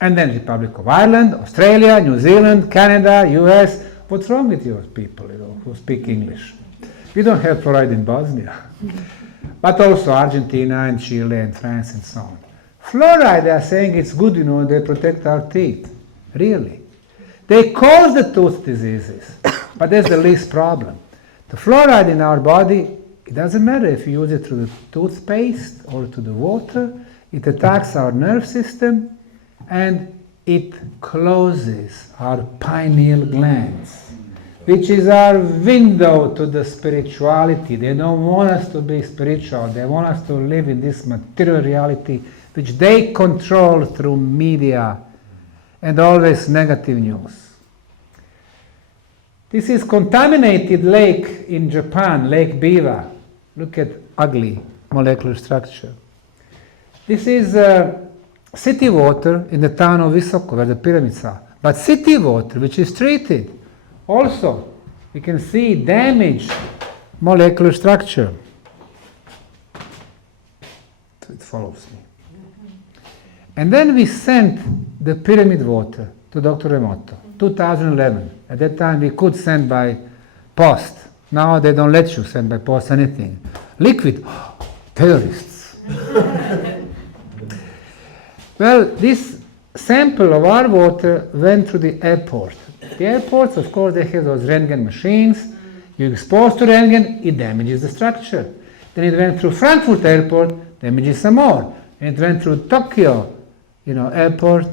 And then Republic of Ireland, Australia, New Zealand, Canada, US. What's wrong with you people, who speak English? We don't have fluoride in Bosnia. But also Argentina and Chile and France and so on. Fluoride, they are saying it's good, they protect our teeth. Really. They cause the tooth diseases, but that's the least problem. The fluoride in our body, it doesn't matter if you use it through the toothpaste or to the water, it attacks our nerve system and it closes our pineal glands, which is our window to the spirituality. They don't want us to be spiritual. They want us to live in this material reality, which they control through media and always negative news. This is contaminated lake in Japan, Lake Biwa. Look at ugly molecular structure. This is city water in the town of Visoko, where the pyramids are. But city water, which is treated, also, you can see damaged molecular structure. So it follows me. And then we sent the pyramid water to Dr. Emoto, 2011. At that time we could send by post. Now they don't let you send by post anything. Liquid, terrorists. Well, this sample of our water went through the airport. The airports, of course, they have those Röntgen machines. You expose to Röntgen, it damages the structure. Then it went through Frankfurt airport, damages some more. And it went through Tokyo, airport.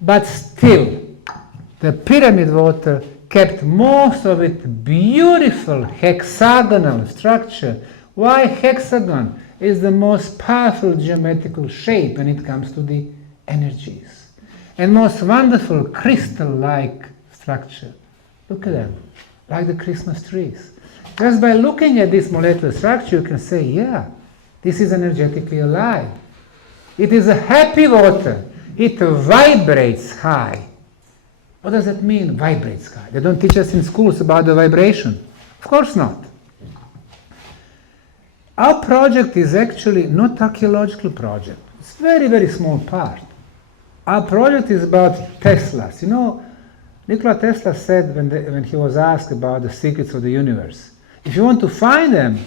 But still, the pyramid water kept most of it beautiful hexagonal structure. Why hexagon is the most powerful geometrical shape when it comes to the energies? And most wonderful crystal-like structure. Look at them, like the Christmas trees. Just by looking at this molecular structure, you can say, yeah, this is energetically alive. It is a happy water. It vibrates high. What does that mean, vibrates high? They don't teach us in schools about the vibration. Of course not. Our project is actually not archaeological project. It's very, very small part. Our project is about Teslas. Nikola Tesla said when he was asked about the secrets of the universe, if you want to find them,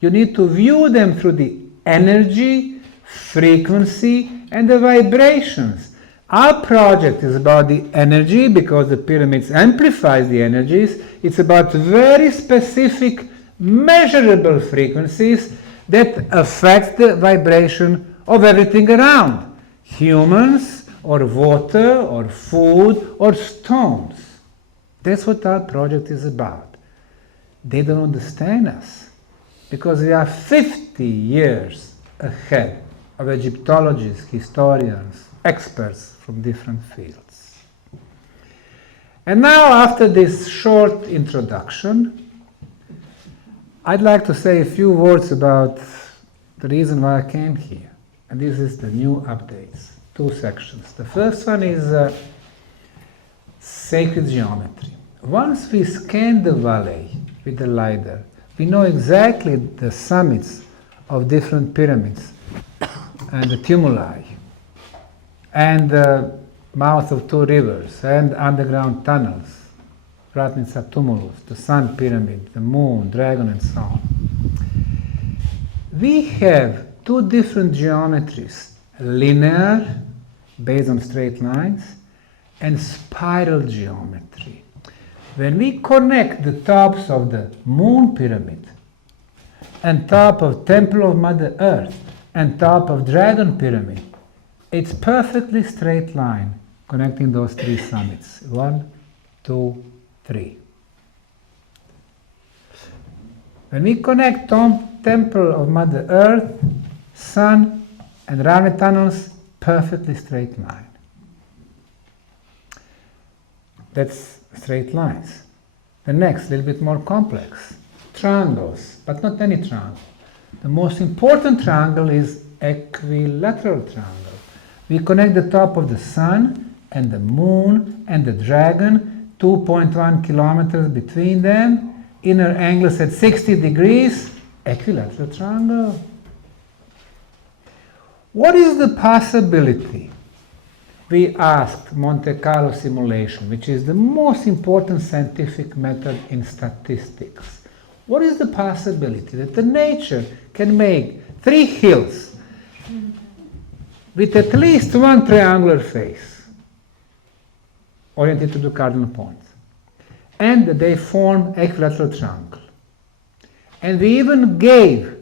you need to view them through the energy, frequency, and the vibrations. Our project is about the energy because the pyramids amplifies the energies. It's about very specific, measurable frequencies that affect the vibration of everything around. Humans, or water, or food, or stones. That's what our project is about. They don't understand us because we are 50 years ahead of Egyptologists, historians, experts from different fields. And now, after this short introduction, I'd like to say a few words about the reason why I came here. And this is the new updates. 2 sections. The first one is sacred geometry. Once we scan the valley with the LiDAR, we know exactly the summits of different pyramids and the tumuli and the mouth of 2 rivers and underground tunnels, Ratnica tumulus, the sun pyramid, the moon, dragon, and so on. We have 2 different geometries, linear, based on straight lines, and spiral geometry. When we connect the tops of the moon pyramid and top of Temple of Mother Earth and top of Dragon Pyramid, it's perfectly straight line connecting those 3 summits. 1, 2, 3. When we connect Temple of Mother Earth, Sun, and Ravne tunnels, perfectly straight line. That's straight lines. The next, a little bit more complex. Triangles, but not any triangle. The most important triangle is equilateral triangle. We connect the top of the sun and the moon and the dragon, 2.1 kilometers between them, inner angles at 60 degrees, equilateral triangle. What is the possibility? We asked Monte Carlo simulation, which is the most important scientific method in statistics. What is the possibility that the nature can make 3 hills with at least 1 triangular face oriented to the cardinal points, and that they form equilateral triangle? And we even gave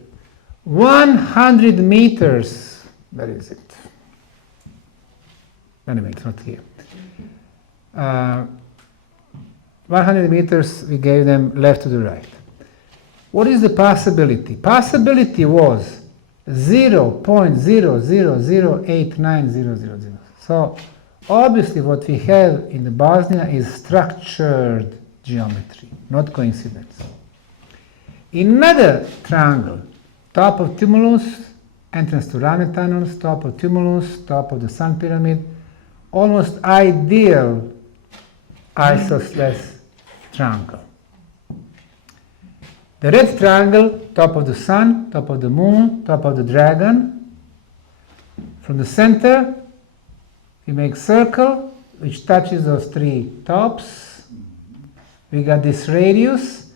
100 meters. Where is it? Anyway, it's not here. 100 meters we gave them left to the right. What is the possibility? Possibility was 0.0008900. So obviously what we have in the Bosnia is structured geometry, not coincidence. In another triangle, top of tumulus, entrance to Ravne tunnels, top of tumulus, top of the sun pyramid, almost ideal isosceles triangle. The red triangle, top of the sun, top of the moon, top of the dragon. From the center, we make circle, which touches those three tops. We got this radius,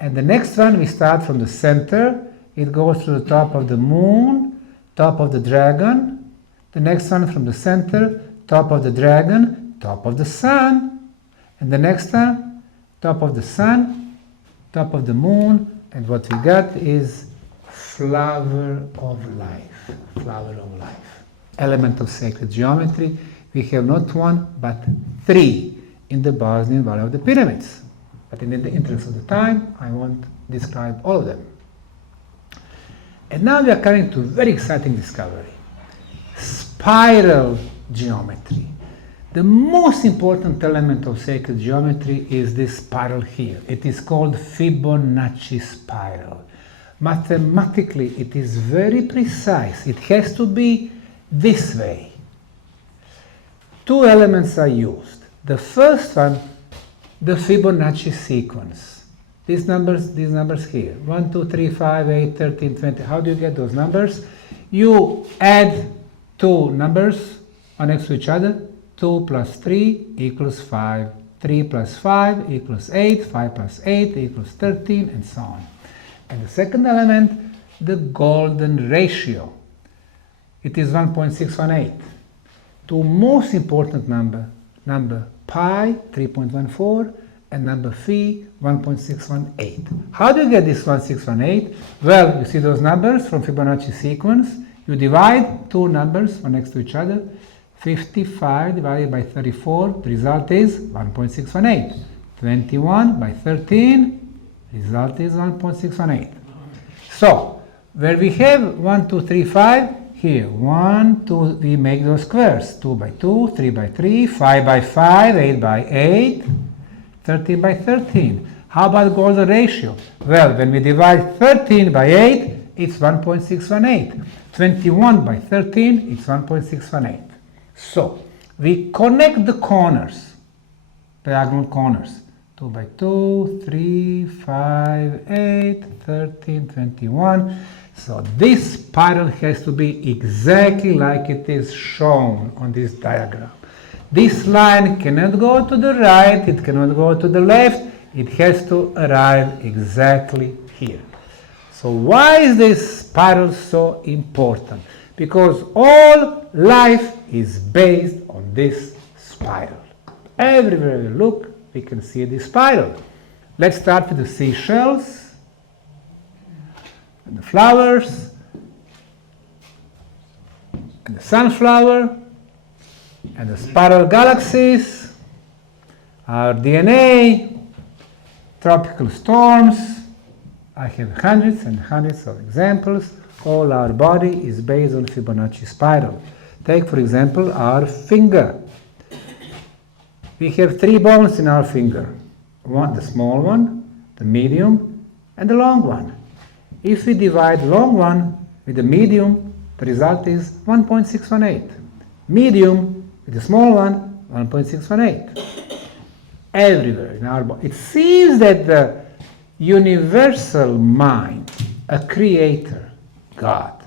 and the next one we start from the center. It goes to the top of the moon, top of the dragon. The next one from the center, top of the dragon, top of the sun. And the next one, top of the sun, top of the moon, and what we got is flower of life. Flower of life. Element of sacred geometry. We have not one, but three in the Bosnian Valley of the Pyramids. But in the interest of the time, I won't describe all of them. And now we are coming to a very exciting discovery. Spiral geometry. The most important element of sacred geometry is this spiral here. It is called Fibonacci spiral. Mathematically, it is very precise. It has to be this way. Two elements are used. The first one, the Fibonacci sequence. These numbers here. 1, 2, 3, 5, 8, 13, 20. How do you get those numbers? You add two numbers one next to each other. 2 plus 3 equals 5. 3 plus 5 equals 8. 5 plus 8 equals 13, and so on. And the second element, the golden ratio. It is 1.618. Two most important number pi, 3.14, and number phi, 1.618. How do you get this 1.618? Well, you see those numbers from Fibonacci sequence. You divide two numbers one next to each other. 55 divided by 34, the result is 1.618. 21 by 13, result is 1.618. So, where we have 1, 2, 3, 5, here, 1, 2, we make those squares. 2 by 2, 3 by 3, 5 by 5, 8 by 8, 13 by 13. How about golden ratio? Well, when we divide 13 by 8, it's 1.618. 21 by 13, it's 1.618. So, we connect the corners, diagonal corners. 2 by 2, 3, 5, 8, 13, 21. So this spiral has to be exactly like it is shown on this diagram. This line cannot go to the right, it cannot go to the left, it has to arrive exactly here. So why is this spiral so important? Because all life is based on this spiral. Everywhere we look, we can see this spiral. Let's start with the seashells, and the flowers, and the sunflower, and the spiral galaxies, our DNA, tropical storms. I have hundreds and hundreds of examples. All our body is based on Fibonacci spiral. Take, for example, our finger. We have three bones in our finger. One, the small one, the medium, and the long one. If we divide long one with the medium, the result is 1.618. Medium with the small one, 1.618. Everywhere in our body. It seems that the universal mind, a creator, God,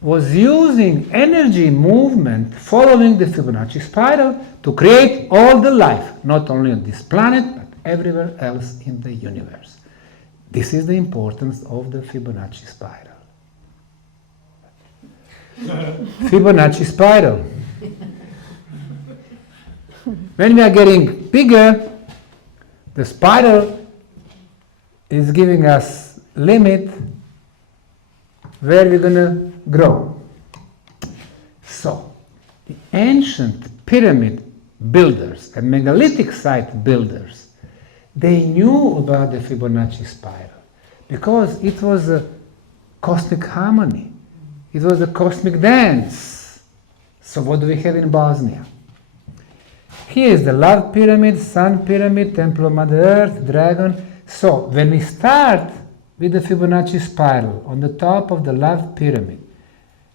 was using energy movement following the Fibonacci spiral to create all the life, not only on this planet, but everywhere else in the universe. This is the importance of the Fibonacci spiral. Fibonacci spiral. When we are getting bigger, the spiral is giving us limit where we're going to grow. So, the ancient pyramid builders and megalithic site builders, They knew about the Fibonacci spiral because it was a cosmic harmony. It was a cosmic dance. So what do we have in Bosnia? Here is the love pyramid, sun pyramid, temple of Mother Earth, dragon. So when we start with the Fibonacci spiral on the top of the love pyramid,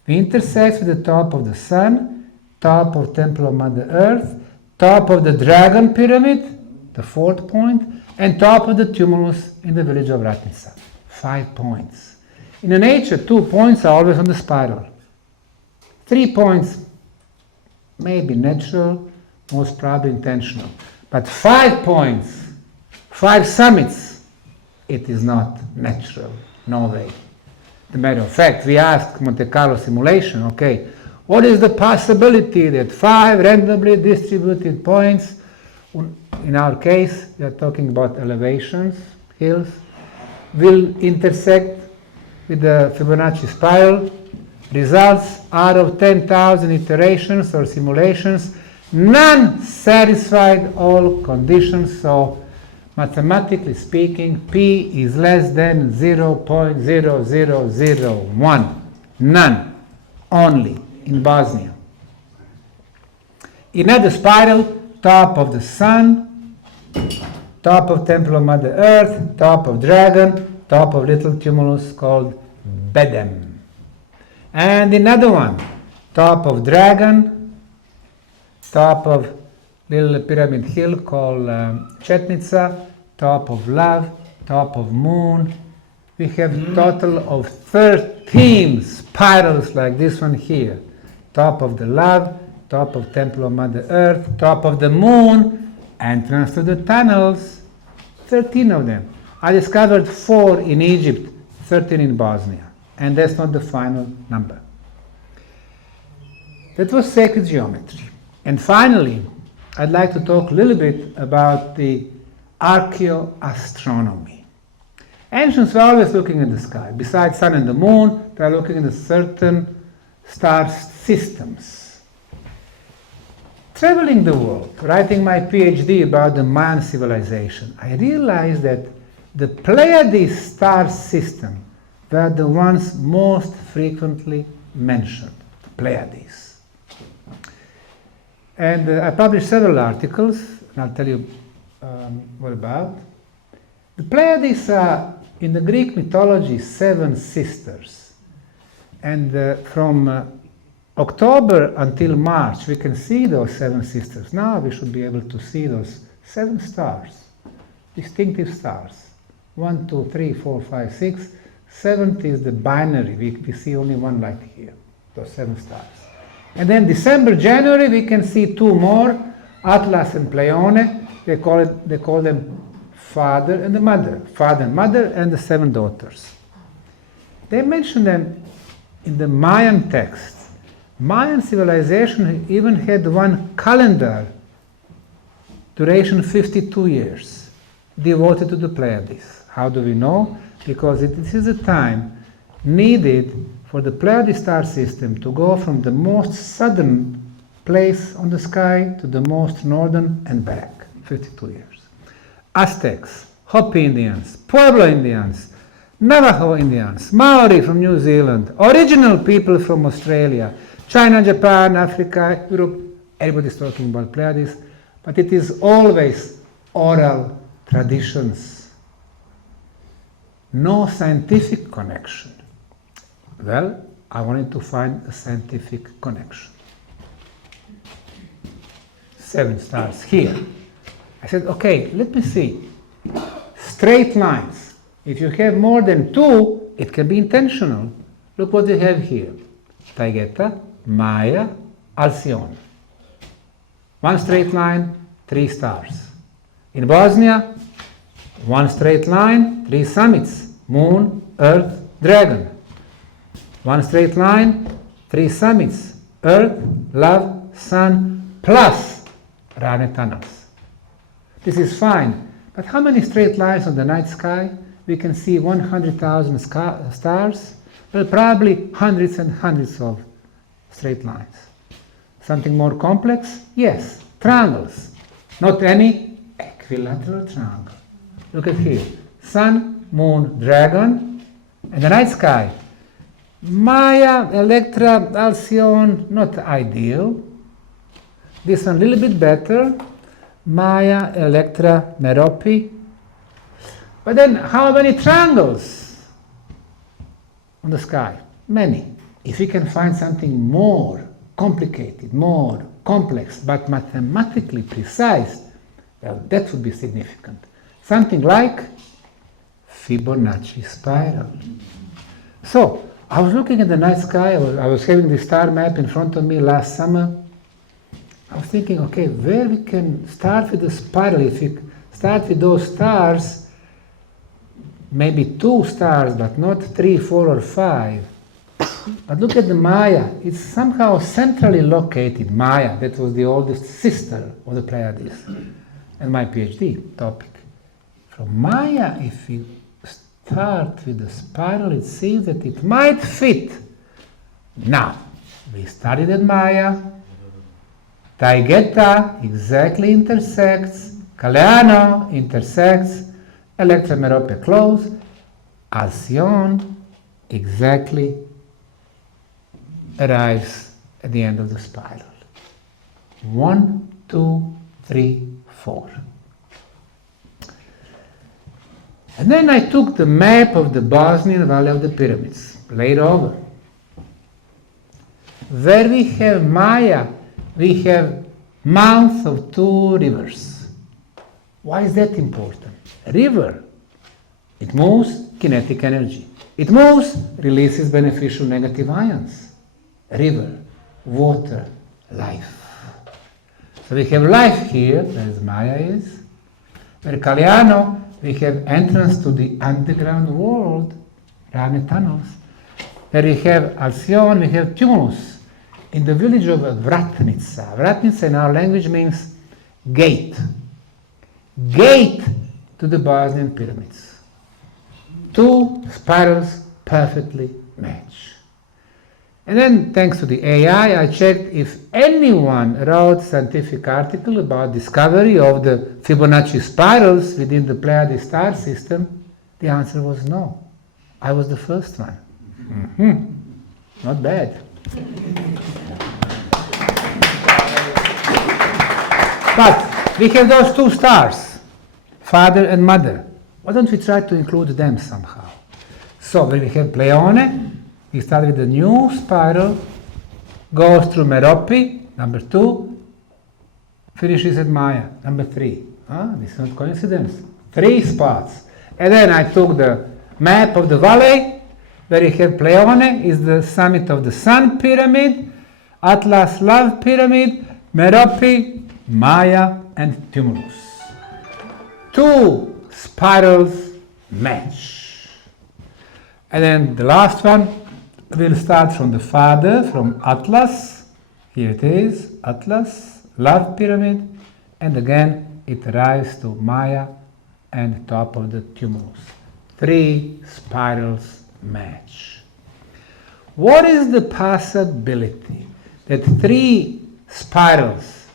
we intersect with the top of the sun, top of temple of Mother Earth, top of the dragon pyramid, the 4th point, and top of the tumulus in the village of Ratnica. 5 points. In the nature, 2 points are always on the spiral. 3 points may be natural, most probably intentional. But 5 points, 5 summits, it is not natural, no way. As a matter of fact, we asked Monte Carlo simulation, okay, what is the possibility that 5 randomly distributed points, in our case, we are talking about elevations, hills, will intersect with the Fibonacci spiral? Results out of 10,000 iterations or simulations, none satisfied all conditions, so mathematically speaking, P is less than 0.0001. None. Only in Bosnia. In another spiral, top of the sun, top of temple of Mother Earth, top of dragon, top of little tumulus called Bedem. And another one, top of dragon, top of little pyramid hill called Chetnica, top of love, top of moon. We have total of 13 spirals like this one here. Top of the love, top of temple of Mother Earth, top of the moon, entrance to the tunnels, 13 of them. I discovered 4 in Egypt, 13 in Bosnia. And that's not the final number. That was sacred geometry. And finally, I'd like to talk a little bit about the archaeoastronomy. Ancients were always looking at the sky. Besides sun and the moon, they are looking at certain star systems. Traveling the world, writing my PhD about the Mayan civilization, I realized that the Pleiades star system were the ones most frequently mentioned, Pleiades. And I published several articles, and I'll tell you what about. The Pleiades are, in the Greek mythology, 7 sisters. And from October until March, we can see those 7 sisters. Now we should be able to see those 7 stars, distinctive stars. 1, 2, 3, 4, 5, 6. 7th is the binary. We see only one light here, those 7 stars. And then December, January, we can see 2 more, Atlas and Pleione. They call them father and the mother, father and mother, and the 7 daughters. They mention them in the Mayan text. Mayan civilization even had one calendar, duration 52 years, devoted to the Pleiades. How do we know? Because this is the time needed for the Pleiades star system to go from the most southern place on the sky to the most northern and back, 52 years. Aztecs, Hopi Indians, Pueblo Indians, Navajo Indians, Maori from New Zealand, original people from Australia, China, Japan, Africa, Europe, everybody's talking about Pleiades, but it is always oral traditions. No scientific connection. Well, I wanted to find a scientific connection. 7 stars here. I said, okay, let me see. Straight lines. If you have more than 2, it can be intentional. Look what we have here. Taygeta, Maya, Alcyone. 1 straight line, 3 stars. In Bosnia, 1 straight line, 3 summits. Moon, Earth, Dragon. 1 straight line, 3 summits. Earth, Love, Sun, plus Ravne tunnels. This is fine, but how many straight lines on the night sky? We can see 100,000 stars. Well, probably hundreds and hundreds of straight lines. Something more complex? Yes, triangles. Not any equilateral triangle. Look at here. Sun, moon, dragon, and the night sky. Maya, Electra, Alcyone, not ideal. This one a little bit better. Maya, Electra, Merope. But then how many triangles on the sky? Many. If we can find something more complicated, more complex, but mathematically precise, well, that would be significant. Something like Fibonacci spiral. So, I was looking at the night sky, I was having the star map in front of me last summer. I was thinking, okay, where we can start with the spiral. If we start with those stars, maybe 2 stars, but not 3, 4, or 5. But look at the Maya. It's somehow centrally located. Maya, that was the oldest sister of the Pleiades. And my PhD topic. From Maya, if we start with the spiral, it seems that it might fit. Now, we studied at Maya. Taygeta exactly intersects. Caleano intersects. Electra Merope close. Alcyone exactly arrives at the end of the spiral. 1, 2, 3, 4. And then I took the map of the Bosnian Valley of the Pyramids, laid over. Where we have Maya, we have mouths of 2 rivers. Why is that important? A river, it moves kinetic energy. It moves, releases beneficial negative ions. River, water, life. So we have life here, where Maya is. Where Caleano, we have entrance to the underground world, Ravne tunnels. Where we have Alcyone, we have tumulus. In the village of Vratnica. Vratnica in our language means gate. Gate to the Bosnian pyramids. 2 spirals perfectly match. And then, thanks to the AI, I checked if anyone wrote scientific article about discovery of the Fibonacci spirals within the Pleiades star system. The answer was no. I was the first one. Not bad. But we have those 2 stars, father and mother. Why don't we try to include them somehow? So when we have Pleione, we start with the new spiral, goes through Merope, number 2, finishes at Maya, number 3. This is not coincidence. 3 spots. And then I took the map of the valley, where you have Pleione is the summit of the Sun Pyramid, Atlas Love Pyramid, Merope, Maya, and Tumulus. 2 spirals match. And then the last one, we'll start from the father, from Atlas. Here it is, Atlas, Love Pyramid, and again it arrives to Maya and top of the tumulus. 3 spirals match. What is the possibility that 3 spirals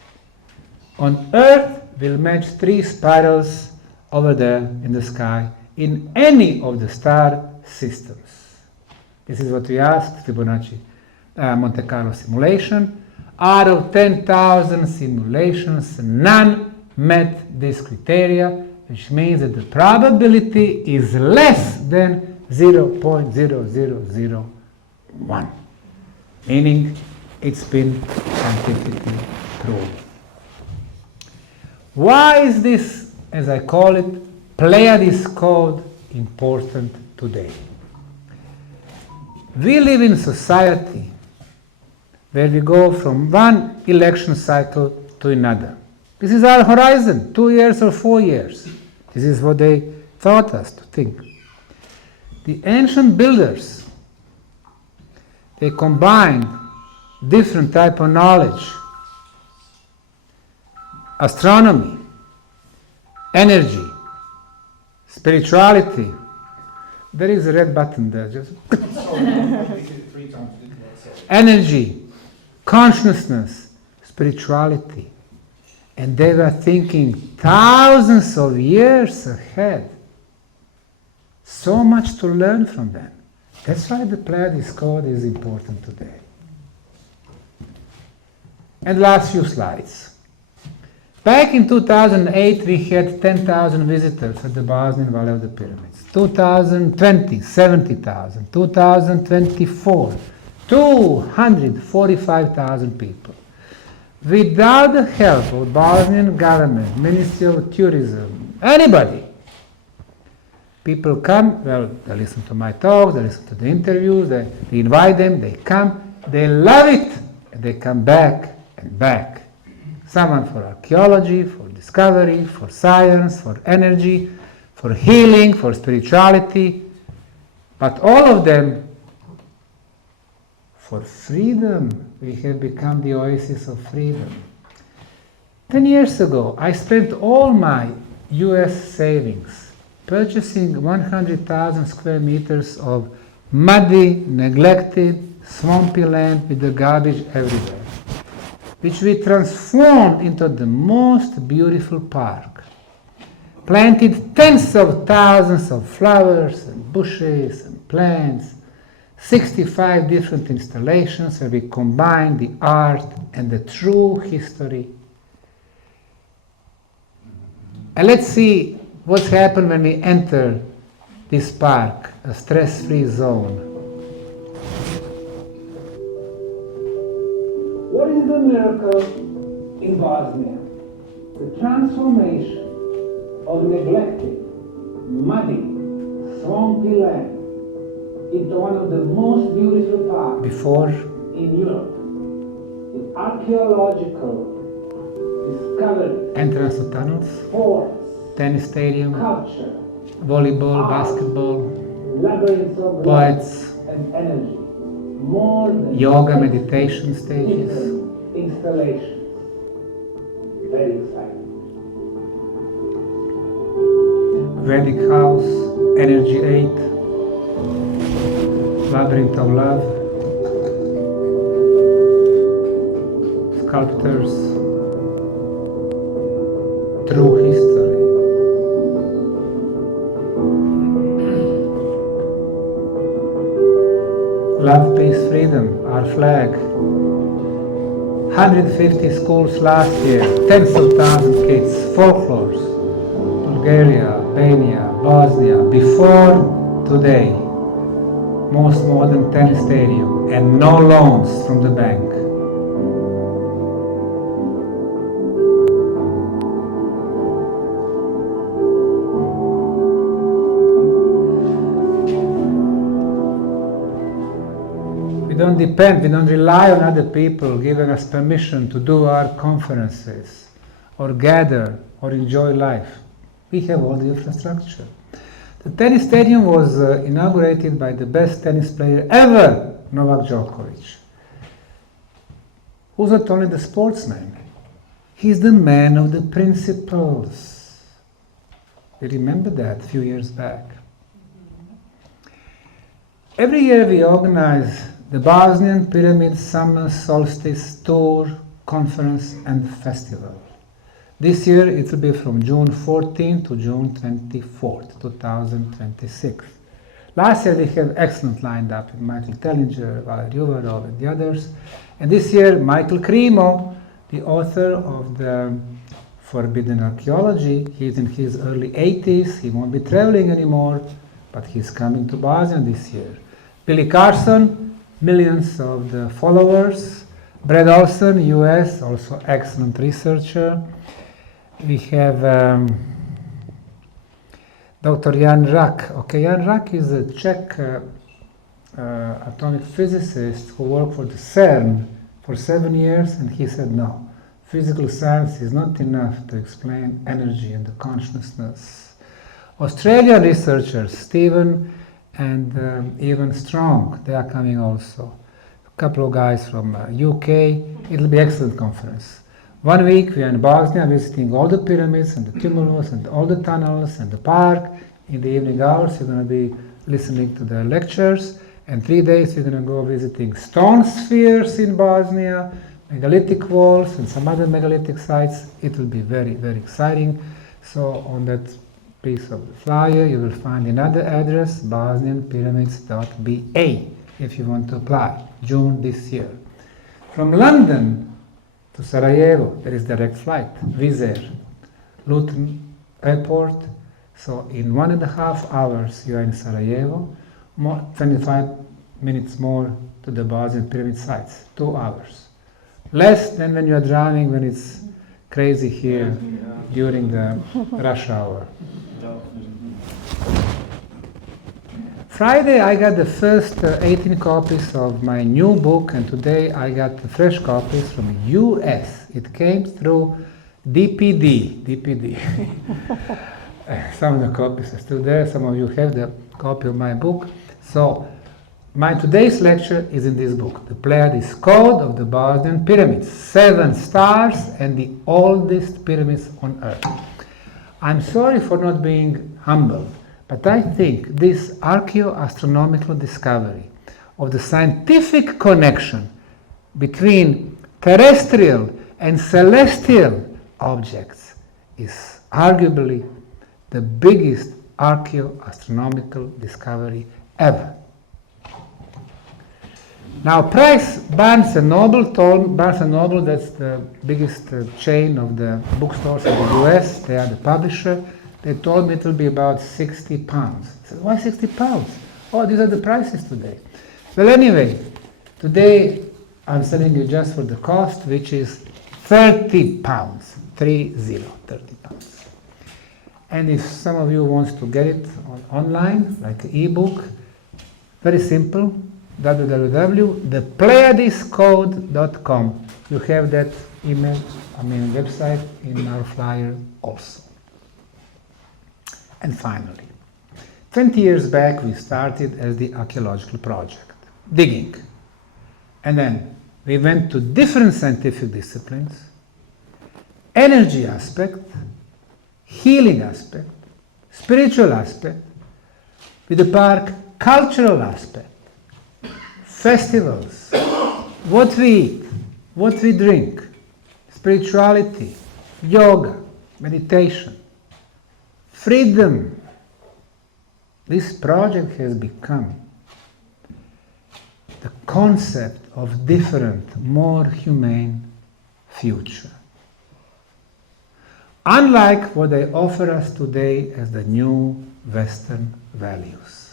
on Earth will match 3 spirals over there in the sky in any of the star systems? This is what we asked Fibonacci Monte Carlo simulation. Out of 10,000 simulations, none met this criteria, which means that the probability is less than 0.0001, meaning it's been scientifically proven. Why is this, as I call it, Pleiades code important today? We live in a society where we go from one election cycle to another. This is our horizon, 2 years or 4 years. This is what they taught us to think. The ancient builders, they combined different type of knowledge, astronomy, energy, spirituality. There is a red button there. Just energy, consciousness, spirituality. And they were thinking thousands of years ahead. So much to learn from them. That's why the Pleiades code is important today. And last few slides. Back in 2008, we had 10,000 visitors at the Bosnian Valley of the Pyramids. 2020, 70,000. 2024, 245,000 people. Without the help of Bosnian government, Ministry of Tourism, anybody, people come, well, they listen to my talks, they listen to the interviews, we invite them, they come, they love it, and they come back and back. Someone for archaeology, for discovery, for science, for energy, for healing, for spirituality, but all of them for freedom. We have become the oasis of freedom. 10 years ago, I spent all my US savings purchasing 100,000 square meters of muddy, neglected, swampy land with the garbage everywhere, which we transformed into the most beautiful park. Planted tens of thousands of flowers and bushes and plants, 65 different installations where we combine the art and the true history. And let's see what's happened when we enter this park, a stress-free zone. What is the miracle in Bosnia? The transformation of neglected, muddy, swampy land into one of the most beautiful parks before in Europe. The archaeological discovery, entrance to tunnels, sports, tennis stadium, culture, volleyball, art, basketball, labyrinths of poets, and energy, more than yoga, meditation stages, installations. Very exciting. Vedic house, energy 8, labyrinth of love, sculptors, true history. Love, peace, freedom, our flag. 150 schools last year, tens of thousands of kids, folklores, Bulgaria, Albania, Bosnia, before today. Most modern tennis stadium, and no loans from the bank. We don't rely on other people giving us permission to do our conferences, or gather, or enjoy life. We have all the infrastructure. The tennis stadium was inaugurated by the best tennis player ever, Novak Djokovic. Who's not only the sportsman, he's the man of the principles. We remember that a few years back. Every year we organize the Bosnian Pyramid Summer Solstice Tour, Conference and Festival. This year it will be from June 14 to June 24th, 2026. Last year we have excellent lined up with Michael Tellinger, Valery Uvarov and the others. And this year Michael Cremo, the author of the Forbidden Archaeology, he's in his early 80s, he won't be traveling anymore, but he's coming to Bosnia this year. Billy Carson, millions of the followers. Brad Olson, US, also excellent researcher. We have Dr. Jan Rak. Okay, Jan Rak is a Czech atomic physicist who worked for the CERN for 7 years, and he said no, physical science is not enough to explain energy and the consciousness. Australian researchers, Stephen and Evan Strong, they are coming also. A couple of guys from UK. It'll be an excellent conference. 1 week we are in Bosnia visiting all the pyramids and the tumulus and all the tunnels and the park. In the evening hours we're going to be listening to the lectures, and 3 days we're going to go visiting stone spheres in Bosnia, megalithic walls and some other megalithic sites. It will be very, very exciting. So on that piece of the flyer you will find another address, bosnianpyramids.ba, if you want to apply, June this year. From London to Sarajevo there is direct flight, Wizz Air, Luton Airport. So in 1.5 hours you are in Sarajevo, 25 minutes more to the Bosnian pyramid sites, 2 hours. Less than when you are driving when it's crazy here during the rush hour. Friday I got the first 18 copies of my new book, and today I got the fresh copies from US. It came through DPD. Some of the copies are still there, some of you have the copy of my book. So my today's lecture is in this book, The Pleiades Code of the Bosnian Pyramids, 7 stars and the oldest pyramids on Earth. I'm sorry for not being humble, but I think this archaeoastronomical discovery of the scientific connection between terrestrial and celestial objects is arguably the biggest archaeoastronomical discovery ever. Now, Barnes & Noble, that's the biggest chain of the bookstores in the US, they are the publisher, they told me it will be about 60 pounds. I said, why 60 pounds? Oh, these are the prices today. Well, anyway, today I'm selling you just for the cost, which is 30 pounds, 30 pounds. And if some of you wants to get it online, like an ebook, very simple, www.thepleiadescode.com. You have that website in our flyer also. And finally, 20 years back we started as the archaeological project, digging. And then we went to different scientific disciplines, energy aspect, healing aspect, spiritual aspect, with the park cultural aspect, festivals, what we eat, what we drink, spirituality, yoga, meditation, freedom. This project has become the concept of different, more humane future. Unlike what they offer us today as the new Western values.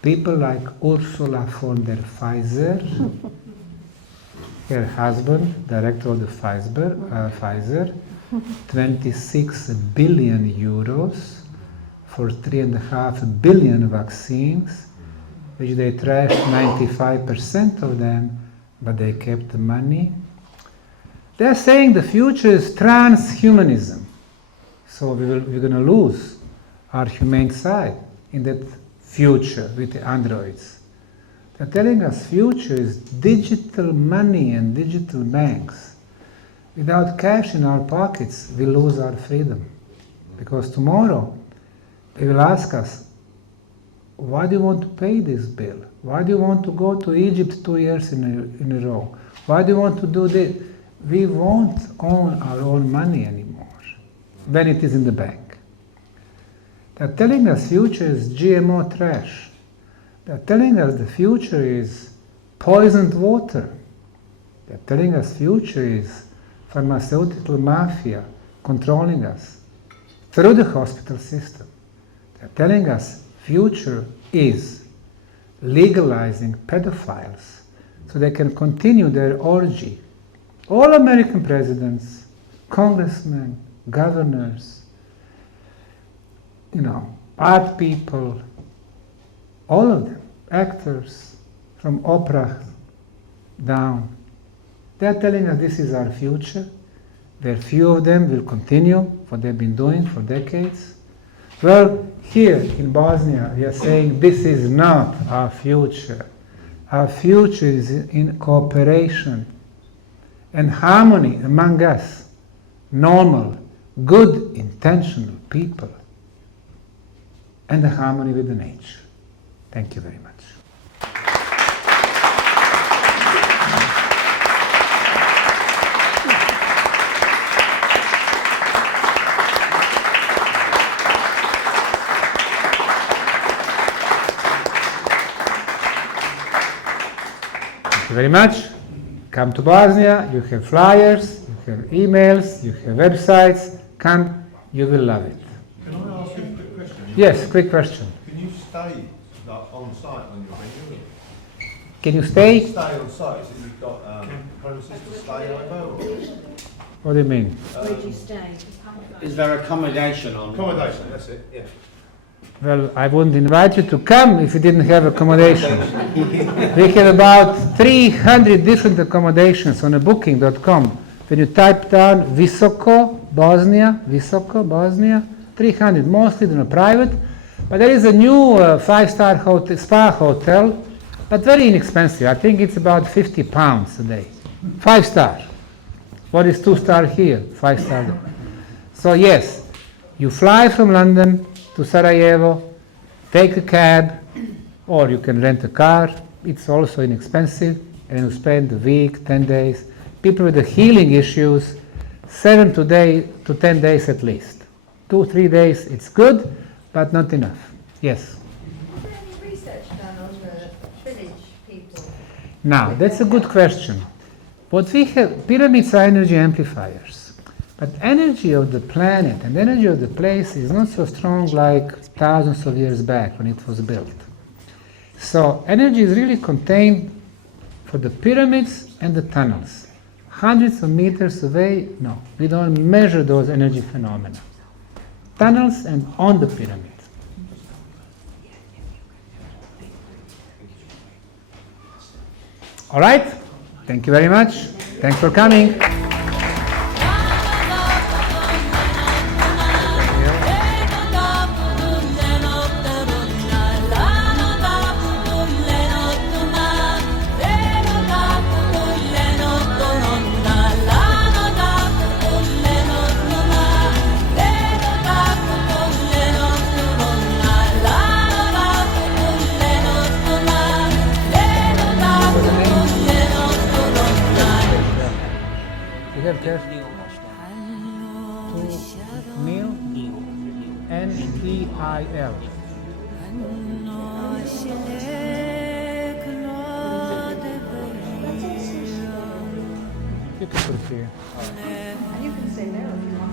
People like Ursula von der Pfizer, her husband, director of the Pfizer, 26 billion euros for 3.5 billion vaccines, which they trashed 95% of them, but they kept the money. They are saying the future is transhumanism. So we're going to lose our humane side in that future with the androids. They're telling us future is digital money and digital banks. Without cash in our pockets, we lose our freedom. Because tomorrow, they will ask us, why do you want to pay this bill? Why do you want to go to Egypt 2 years in a row? Why do you want to do this? We won't own our own money anymore when it is in the bank. They're telling us future is GMO trash. They're telling us the future is poisoned water. They're telling us future is pharmaceutical mafia controlling us through the hospital system. They're telling us future is legalizing pedophiles so they can continue their orgy. All American presidents, congressmen, governors, art people, all of them, actors, from Oprah down, they're telling us this is our future. Very few of them will continue what they've been doing for decades. Well, here in Bosnia, we are saying this is not our future. Our future is in cooperation and harmony among us, normal, good, intentional people, and the harmony with the nature. Thank you very much. very much. Come to Bosnia, you have flyers, you have emails, you have websites. Come, you will love it. Can I ask you a quick question? Yes, quick question. Can you stay on site when you're renewing? Can you stay? Stay on site, so you've got premises to stay over? Or? What do you mean? Where do you stay? Is there accommodation on? Accommodation, that's it, yeah. Well, I wouldn't invite you to come if you didn't have accommodation. We have about 300 different accommodations on a booking.com. When you type down Visoko, Bosnia, 300, mostly they're private. But there is a new 5-star hotel, spa hotel, but very inexpensive. I think it's about £50 a day. 5-star. What is 2-star here? 5-star there. So yes, you fly from London to Sarajevo, take a cab, or you can rent a car. It's also inexpensive, and you spend a week, 10 days. People with the healing issues, 7 to 10 days at least. 2-3 days, it's good, but not enough. Yes? Is there any research done on the village people? Now, that's a good question. What we have, pyramids are energy amplifiers. But energy of the planet and energy of the place is not so strong like thousands of years back when it was built. So energy is really contained for the pyramids and the tunnels. Hundreds of meters away, no, we don't measure those energy phenomena. Tunnels and on the pyramid. All right, thank you very much. Thanks for coming. Neil, N-E-I-L. You can put it here. And you can stay there if you want.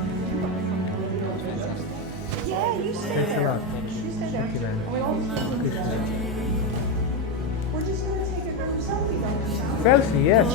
Yeah, you stay Thanks a there. lot. You stay there. Thank you very much. We all stay there. Appreciate it. We're just going to take a group selfie, don't we, Sam? Selfie, yes.